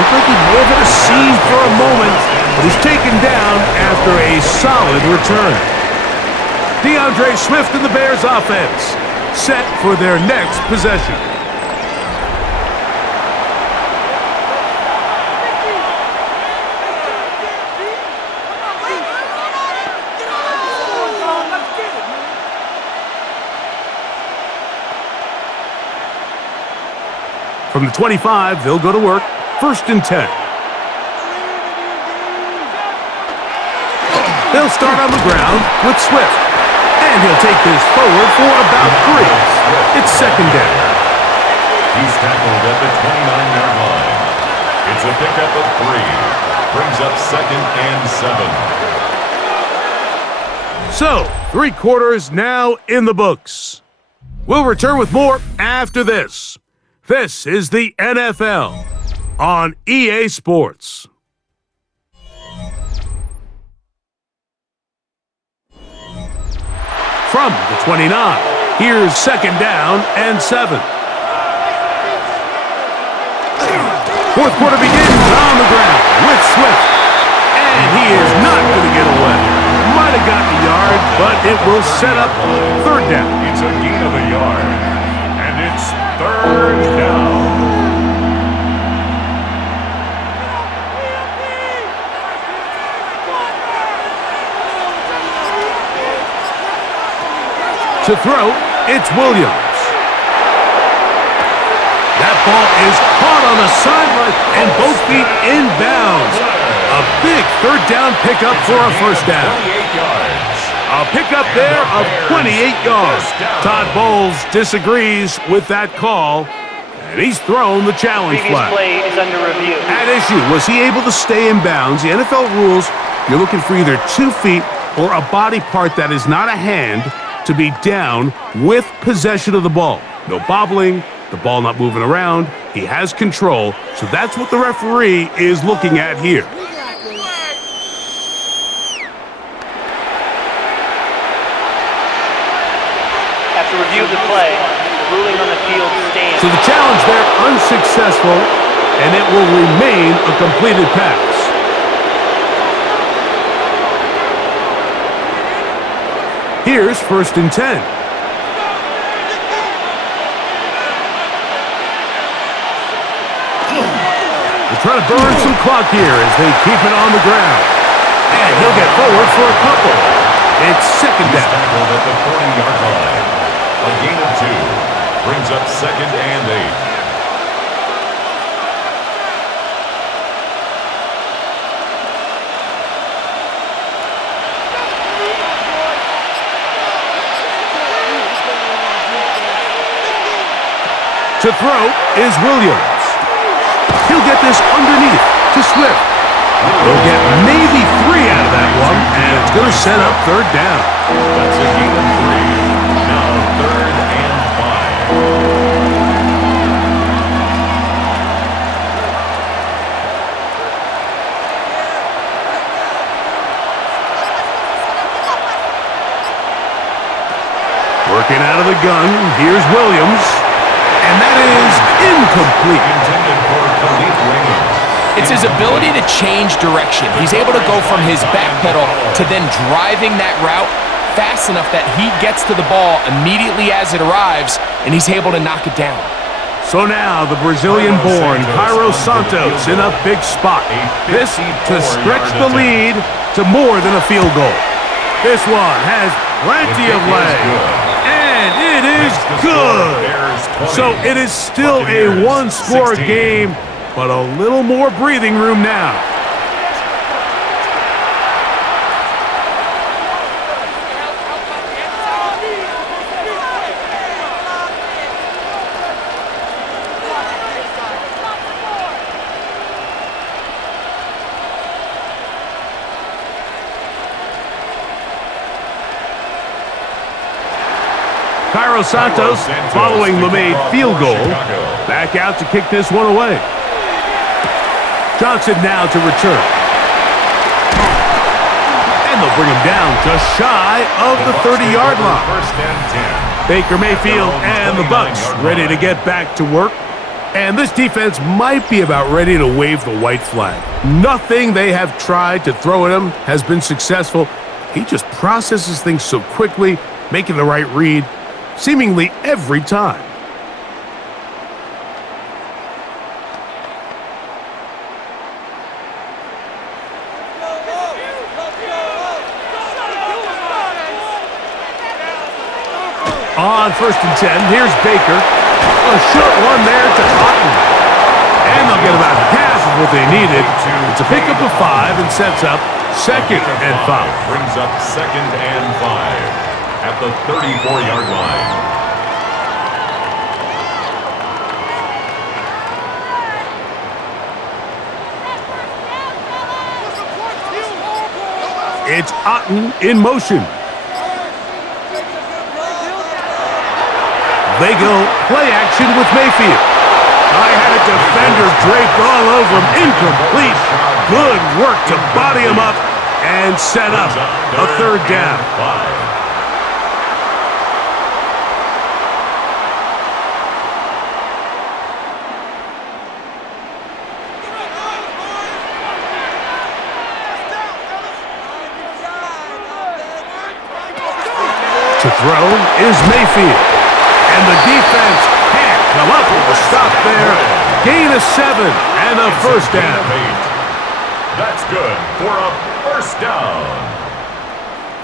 Looked like he may have hit a seam for a moment, but he's taken down after a solid return. DeAndre Swift and the Bears offense set for their next possession. From the 25, they'll go to work. 1st and 10. They'll start on the ground with Swift. And he'll take this forward for about 3. It's second down. He's tackled at the 29-yard line. It's a pickup of 3. Brings up 2nd and 7. So, 3 quarters now in the books. We'll return with more after this. This is the NFL on EA Sports. From the 29, here's second down and 7. 4th quarter begins on the ground with Swift. And he is not going to get away. Might have gotten a yard, but it will set up 3rd down. It's a gain of a yard. And it's 3rd down. To throw, it's Williams. That ball is caught on the sideline and both feet inbounds. A big third down pickup for a first down. 28 yards. A pickup there of 28 yards. Todd Bowles disagrees with that call, and he's thrown the challenge Previous flag. play is under review. At issue, was he able to stay in bounds? The NFL rules, you're looking for either 2 feet or a body part that is not a hand to be down with possession of the ball. No bobbling, the ball not moving around. He has control, so that's what the referee is looking at here. After review of the play, the ruling on the field stands. So the challenge there unsuccessful, and it will remain a completed pass. Here's 1st and 10. They're trying to burn some clock here as they keep it on the ground. And he'll get forward for a couple. It's 2nd He's down. tackled at the 40-yard line. A gain of 2 brings up 2nd and 8. To throw is Williams. He'll get this underneath to Swift. He'll get maybe 3 out of that one, and it's going to set up 3rd down. That's a gain of 3. Now 3rd and 5. Working out of the gun, here's Williams. And that is incomplete. Intended for Khalif Raymond. It's his ability to change direction. He's able to go from his back pedal to then driving that route fast enough that he gets to the ball immediately as it arrives, and he's able to knock it down. So now the Brazilian-born Cairo Santos in a big spot. This to stretch the lead to more than a field goal. This one has plenty of leg. And it is good. So it is still a one-score game, but a little more breathing room now. Cairo Santos, following the made field goal, back out to kick this one away. Johnson now to return. And they'll bring him down just shy of the 30-yard line. 1st and 10. Baker Mayfield and the BUCS ready to get back to work. And this defense might be about ready to wave the white flag. Nothing they have tried to throw at him has been successful. He just processes things so quickly, making the right read, seemingly every time. On 1st and 10, here's Baker. A short one there to Otten. And they'll get about half of what they needed. It's a pickup of 5 and sets up 2nd and 5. Brings up 2nd and 5 at the 34-yard line. It's Otten in motion. They go play action with Mayfield. I had a defender draped all over him. Incomplete. Good work to body him up and set up a 3rd down. 5. To throw is Mayfield. And the defense can't come up with a stop there. Gain of 7 and a 1st down. That's good for a 1st down.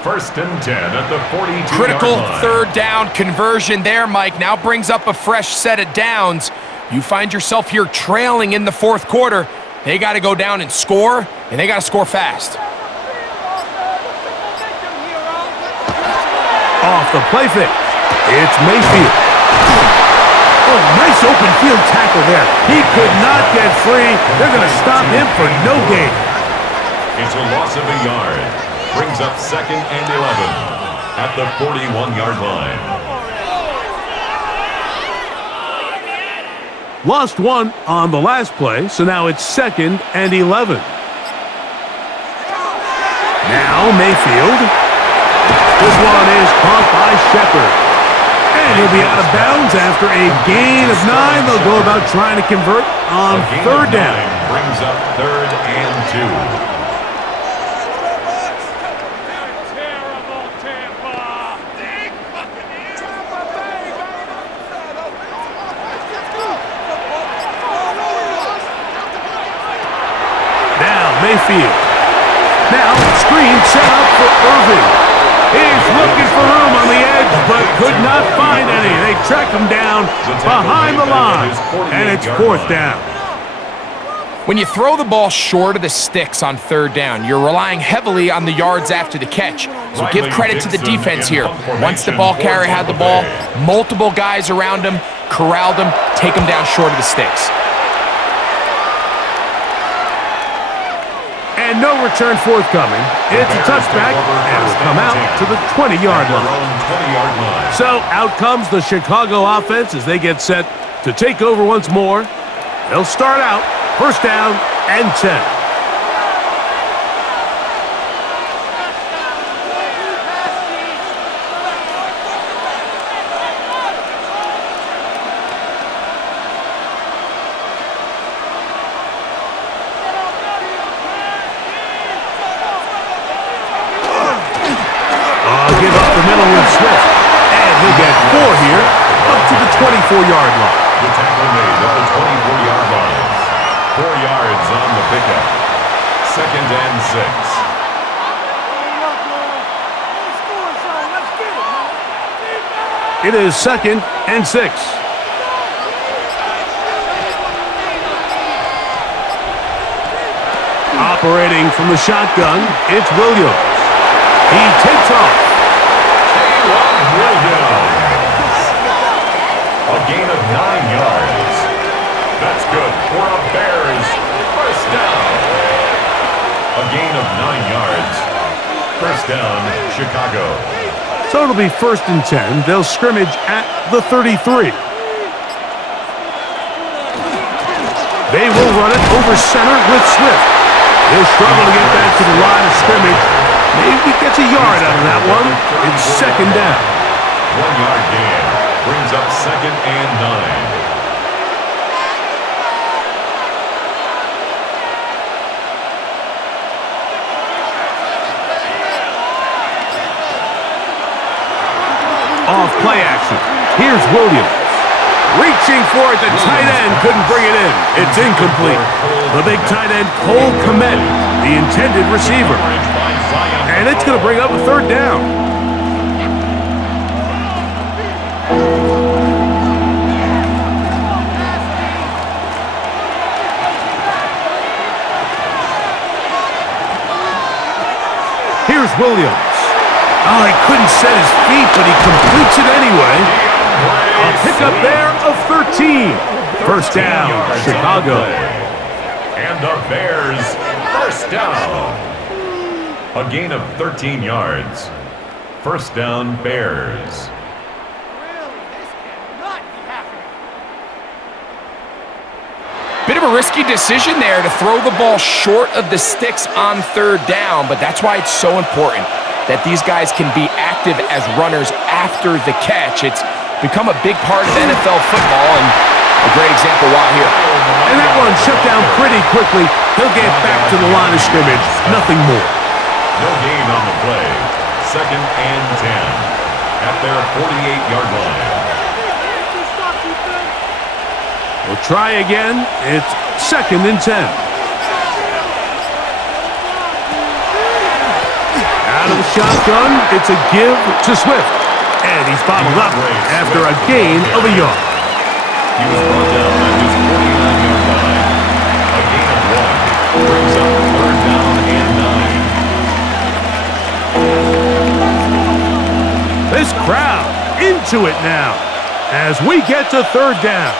First and 10 at the 42-yard Critical line. third down conversion there, Mike. Now brings up a fresh set of downs. You find yourself here trailing in the fourth quarter. They got to go down and score, and they got to score fast. Off the play fake. It's Mayfield. Oh, nice open field tackle there. He could not get free. They're going to stop him for no gain. It's a loss of a yard. Brings up second and 11 at the 41-yard line. Lost one on the last play, so now it's second and 11. Now Mayfield. This one is caught by Shepard. And he'll be out of bounds after a gain of 9. They'll go about trying to convert on third down. Brings up third and 2. Terrible Tampa! Big Buccaneers! Tampa Bay, Now Mayfield. Now screen set up for Irving. He's looking for room on the edge, but could not find any. They track him down behind the line, and it's fourth down. When you throw the ball short of the sticks on third down, you're relying heavily on the yards after the catch. So give credit to the defense here. Once the ball carrier had the ball, multiple guys around him, corralled him, take him down short of the sticks. And no return forthcoming. It's a touchback, and it'll come out to the 20-yard line. So out comes the Chicago offense as they get set to take over once more. They'll start out first down and 10. Give up the middle with Swift. And he'll get 4 here, up to the 24-yard line. The tackle made at the 24-yard line. 4 yards on the pickup. Second and 6. It is second and 6. Operating from the shotgun, it's Williams. He takes off. A gain of 9 yards. That's good for a Bears first down. A gain of 9 yards. First down, Chicago. So it'll be first and 10. They'll scrimmage at the 33. They will run it over center with Swift. He'll struggle to get back to the line of scrimmage. Maybe gets a yard out of that one. It's second down. 1-yard gain brings up second and 9. Off play action. Here's Williams. Reaching for it, the tight end couldn't bring it in. It's incomplete. The big tight end, Cole Kmet, the intended receiver. And it's going to bring up a third down. Here's Williams. Oh, he couldn't set his feet, but he completes it anyway. A pickup there of 13. First down, Chicago. And the Bears first down. A gain of 13 yards. First down, Bears. Really, this cannot be happening. Bit of a risky decision there to throw the ball short of the sticks on third down, but that's why it's so important that these guys can be active as runners after the catch. It's become a big part of NFL football, and a great example why here. And that one shut down pretty quickly. He'll get back to the line of scrimmage. Nothing more. No gain on the play. Second and 10 at their 48-yard line. We'll try again. It's second and 10. Out of the shotgun, it's a give to Swift. And he's bottled up after a gain of a yard. He was brought down at his 49-yard line. A gain of 1 brings up third down and 9. This crowd into it now as we get to third down.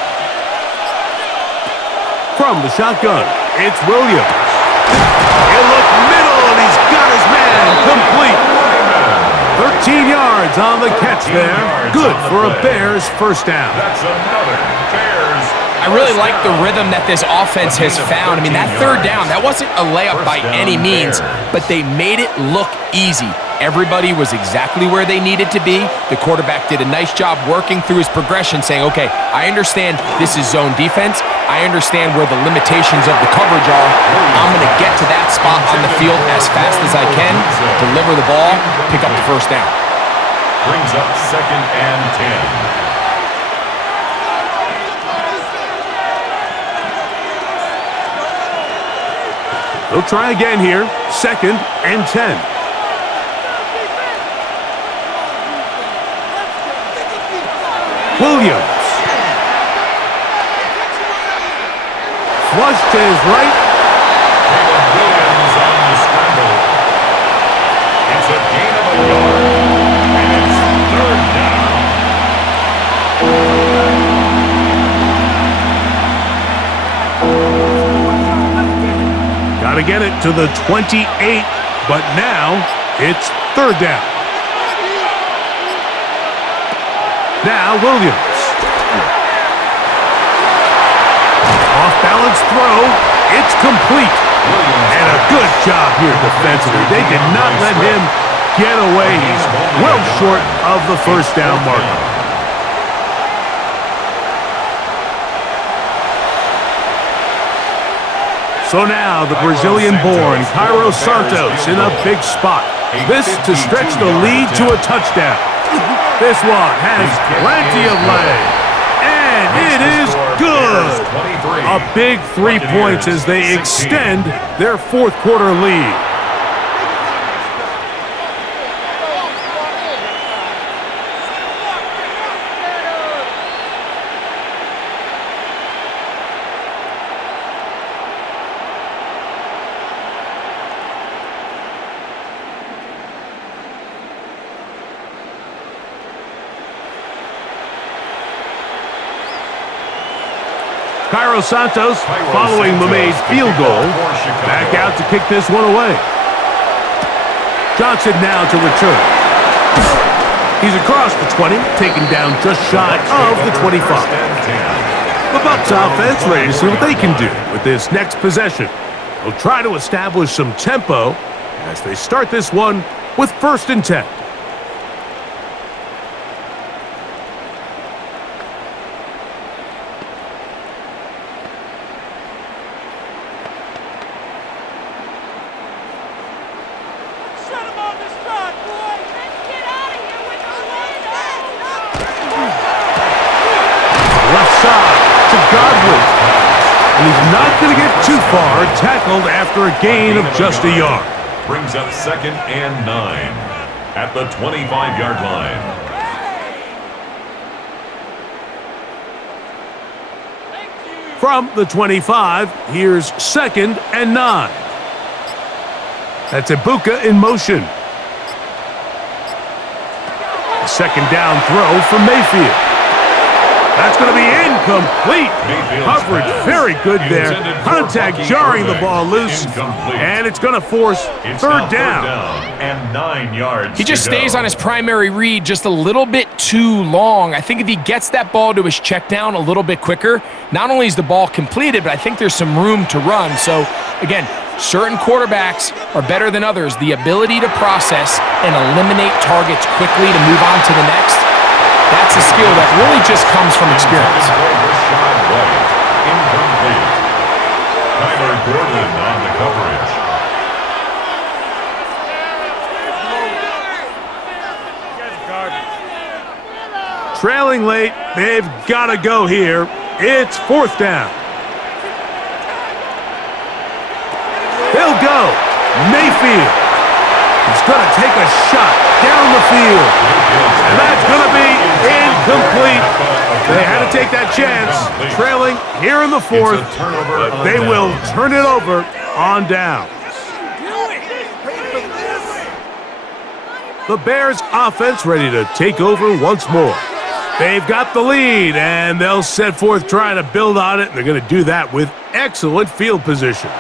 From the shotgun, it's Williams. He'll look middle, and he's got his man complete. 13 yards on the catch there. Good for a Bears first down. That's another Bears. I really like the rhythm that this offense has found. I mean, that third down, that wasn't a layup by any means, but they made it look easy. Everybody was exactly where they needed to be. The quarterback did a nice job working through his progression, saying, okay, I understand this is zone defense. I understand where the limitations of the coverage are. I'm going to get to that spot on the field as fast as I can, deliver the ball, pick up the first down. Brings up second and 10. They'll try again here. Second and 10. Williams. Flush to his right. Caleb Williams on the scramble. It's a gain of a yard, and it's third down. Got to get it to the 28, but now it's third down. Now Williams. Off-balance throw. It's complete. And a good job here defensively. They did not let him get away. He's well short of the first down marker. So now the Brazilian-born Cairo Santos in a big spot. This to stretch the lead to a touchdown. This one has plenty of leg. And it is good. A big 3 points as they extend their fourth quarter lead. Cairo Santos following the made field goal. Back out to kick this one away. Johnson now to return. He's across the 20, taken down just shy of the 25. The Bucs offense ready to see what they can do with this next possession. They'll try to establish some tempo as they start this one with first and 10. And he's not going to get too far, tackled after a gain of just a yard. Brings up second and 9 at the 25-yard line. From the 25, here's second and 9. That's BUCS in motion. A second down throw for Mayfield. That's going to be incomplete. Coverage very good there. Contact jarring the ball loose. And it's going to force third down. And 9 yards. He just stays on his primary read just a little bit too long. I think if he gets that ball to his check down a little bit quicker, not only is the ball completed, but I think there's some room to run. So, again, certain quarterbacks are better than others. The ability to process and eliminate targets quickly to move on to the next, that's a skill that really just comes from experience. Incomplete. Tyler Gordon on the coverage. Trailing late, they've got to go here. It's fourth down. They'll go. Mayfield. He's going to take a shot down the field. And that's going to be incomplete. They had to take that chance, trailing here in the fourth, but they will turn it over on down. The Bears offense ready to take over once more. They've got the lead, and they'll set forth trying to build on it, and they're going to do that with excellent field position.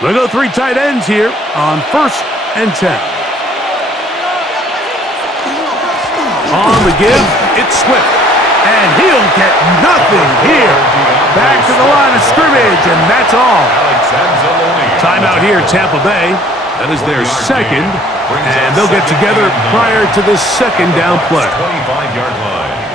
They go 3 tight ends here on 1st and 10. On the give, it's Swift. And he'll get nothing here. Back to the line of scrimmage, and that's all. Timeout here, Tampa Bay. That is their second, and they'll get together prior to the second down play. 25-yard line.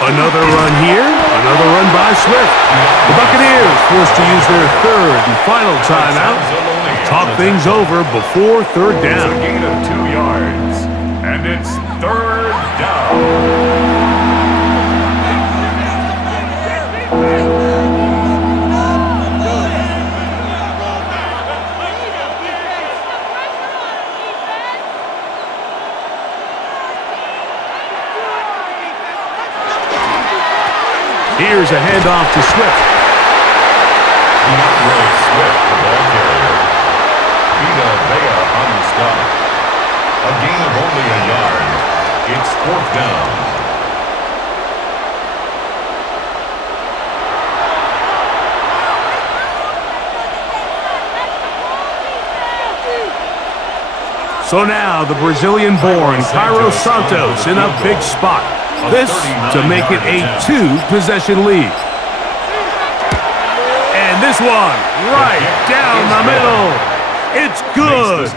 Another run here, another run by Swift. The Buccaneers forced to use their third and final timeout. Talk things over before third down. It's a gain of 2 yards, and it's third down. Here's a handoff to Swift. Not really Swift, the ball carrier. Vita Vea on the stop. A gain of only a yard. It's 4th down. So now the Brazilian-born Cairo Santos in a big spot. This to make it a 2-possession lead. And this one right down the middle. It's good.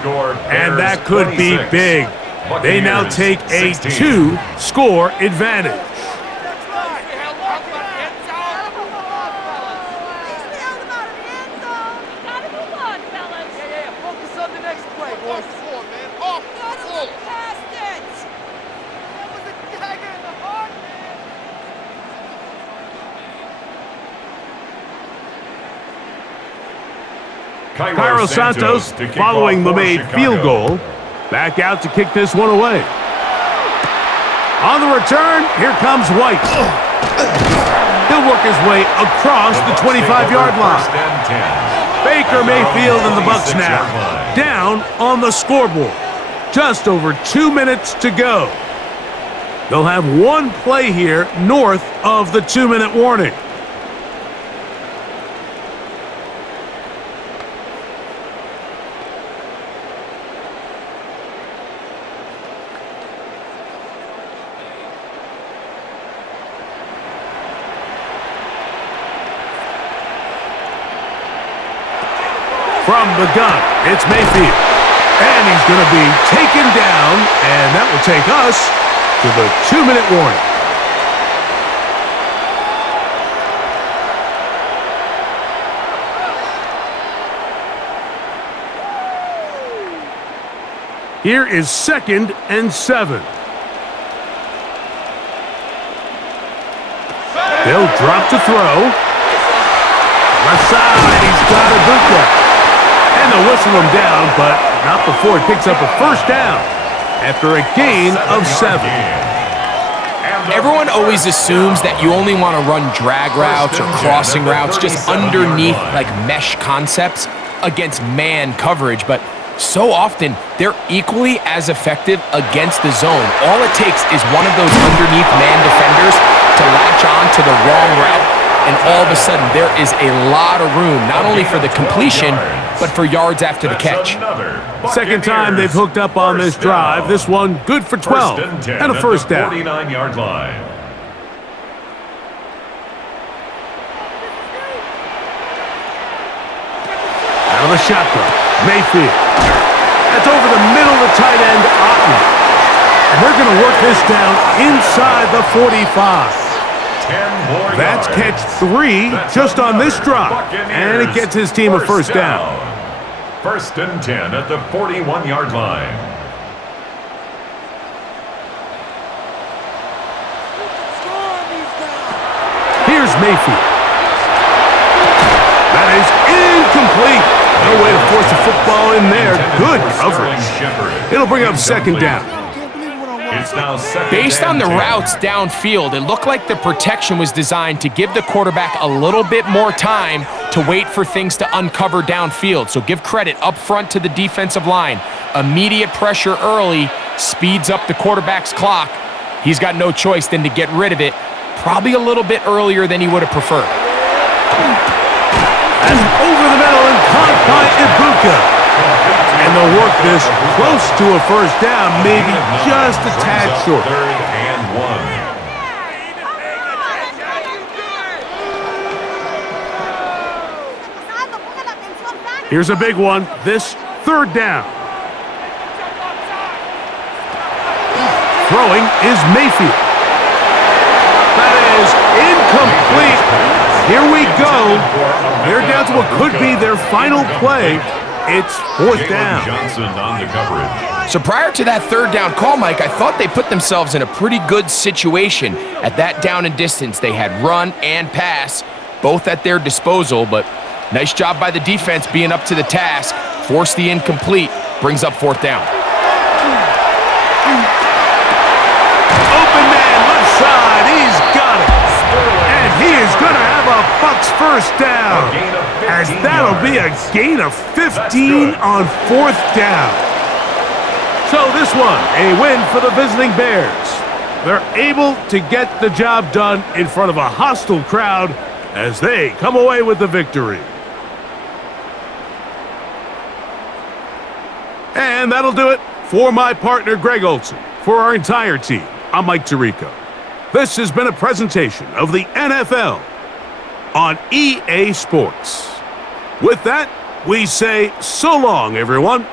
And that could be big. They now take a 2-score advantage. Cairo Santos, following the made field goal, back out to kick this one away. On the return, here comes White. He'll work his way across the 25-yard line. Baker Mayfield and the Bucs now down on the scoreboard. Just over 2 minutes to go. They'll have one play here north of the 2-minute warning. From the gun, it's Mayfield. And he's going to be taken down, and that will take us to the 2-minute warning. Here is 2nd and 7. They'll drop to throw. Left side, he's got a BUCS. And they'll whistle him down, but not before he picks up a first down after a gain of 7. Everyone always assumes that you only want to run drag routes or crossing routes just underneath like mesh concepts against man coverage, but so often they're equally as effective against the zone. All it takes is one of those underneath man defenders to latch on to the wrong route, and all of a sudden there is a lot of room, not only for the completion, but for yards after the catch. Second time they've hooked up on this drive. This one good for 12 and a first down. 49-yard line. Out of the shotgun, Mayfield. That's over the middle of the tight end, Otten. And they're going to work this down inside the 45. 10 more That's yards. catch 3 That's just on this drive. Buccaneers. And it gets his team a first down. First and 10 at the 41-yard line. Here's Mayfield. That is incomplete. No way to force a football in there. Good coverage. It'll bring up second down. It's now second Based on and the 10. routes downfield, it looked like the protection was designed to give the quarterback a little bit more time to wait for things to uncover downfield. So give credit up front to the defensive line. Immediate pressure early speeds up the quarterback's clock. He's got no choice than to get rid of it, probably a little bit earlier than he would have preferred. And over the middle and caught by Ibuka. And they'll work this close to a first down, maybe just a tad short. Third and 1. Here's a big one. This third down. Throwing is Mayfield. That is incomplete. Here we go. They're down to what could be their final play. It's fourth down. Johnson on the coverage. So prior to that third down call, Mike, I thought they put themselves in a pretty good situation at that down and distance. They had run and pass, both at their disposal, but nice job by the defense being up to the task. Force the incomplete, brings up fourth down. Open man, left side, he's got it. And he is going to have a Bucs first down. As that'll be a gain of 15 on fourth down. So this one, a win for the visiting Bears. They're able to get the job done in front of a hostile crowd as they come away with the victory. And that'll do it for my partner, Greg Olson. For our entire team, I'm Mike Tirico. This has been a presentation of the NFL on EA Sports. With that, we say so long, everyone.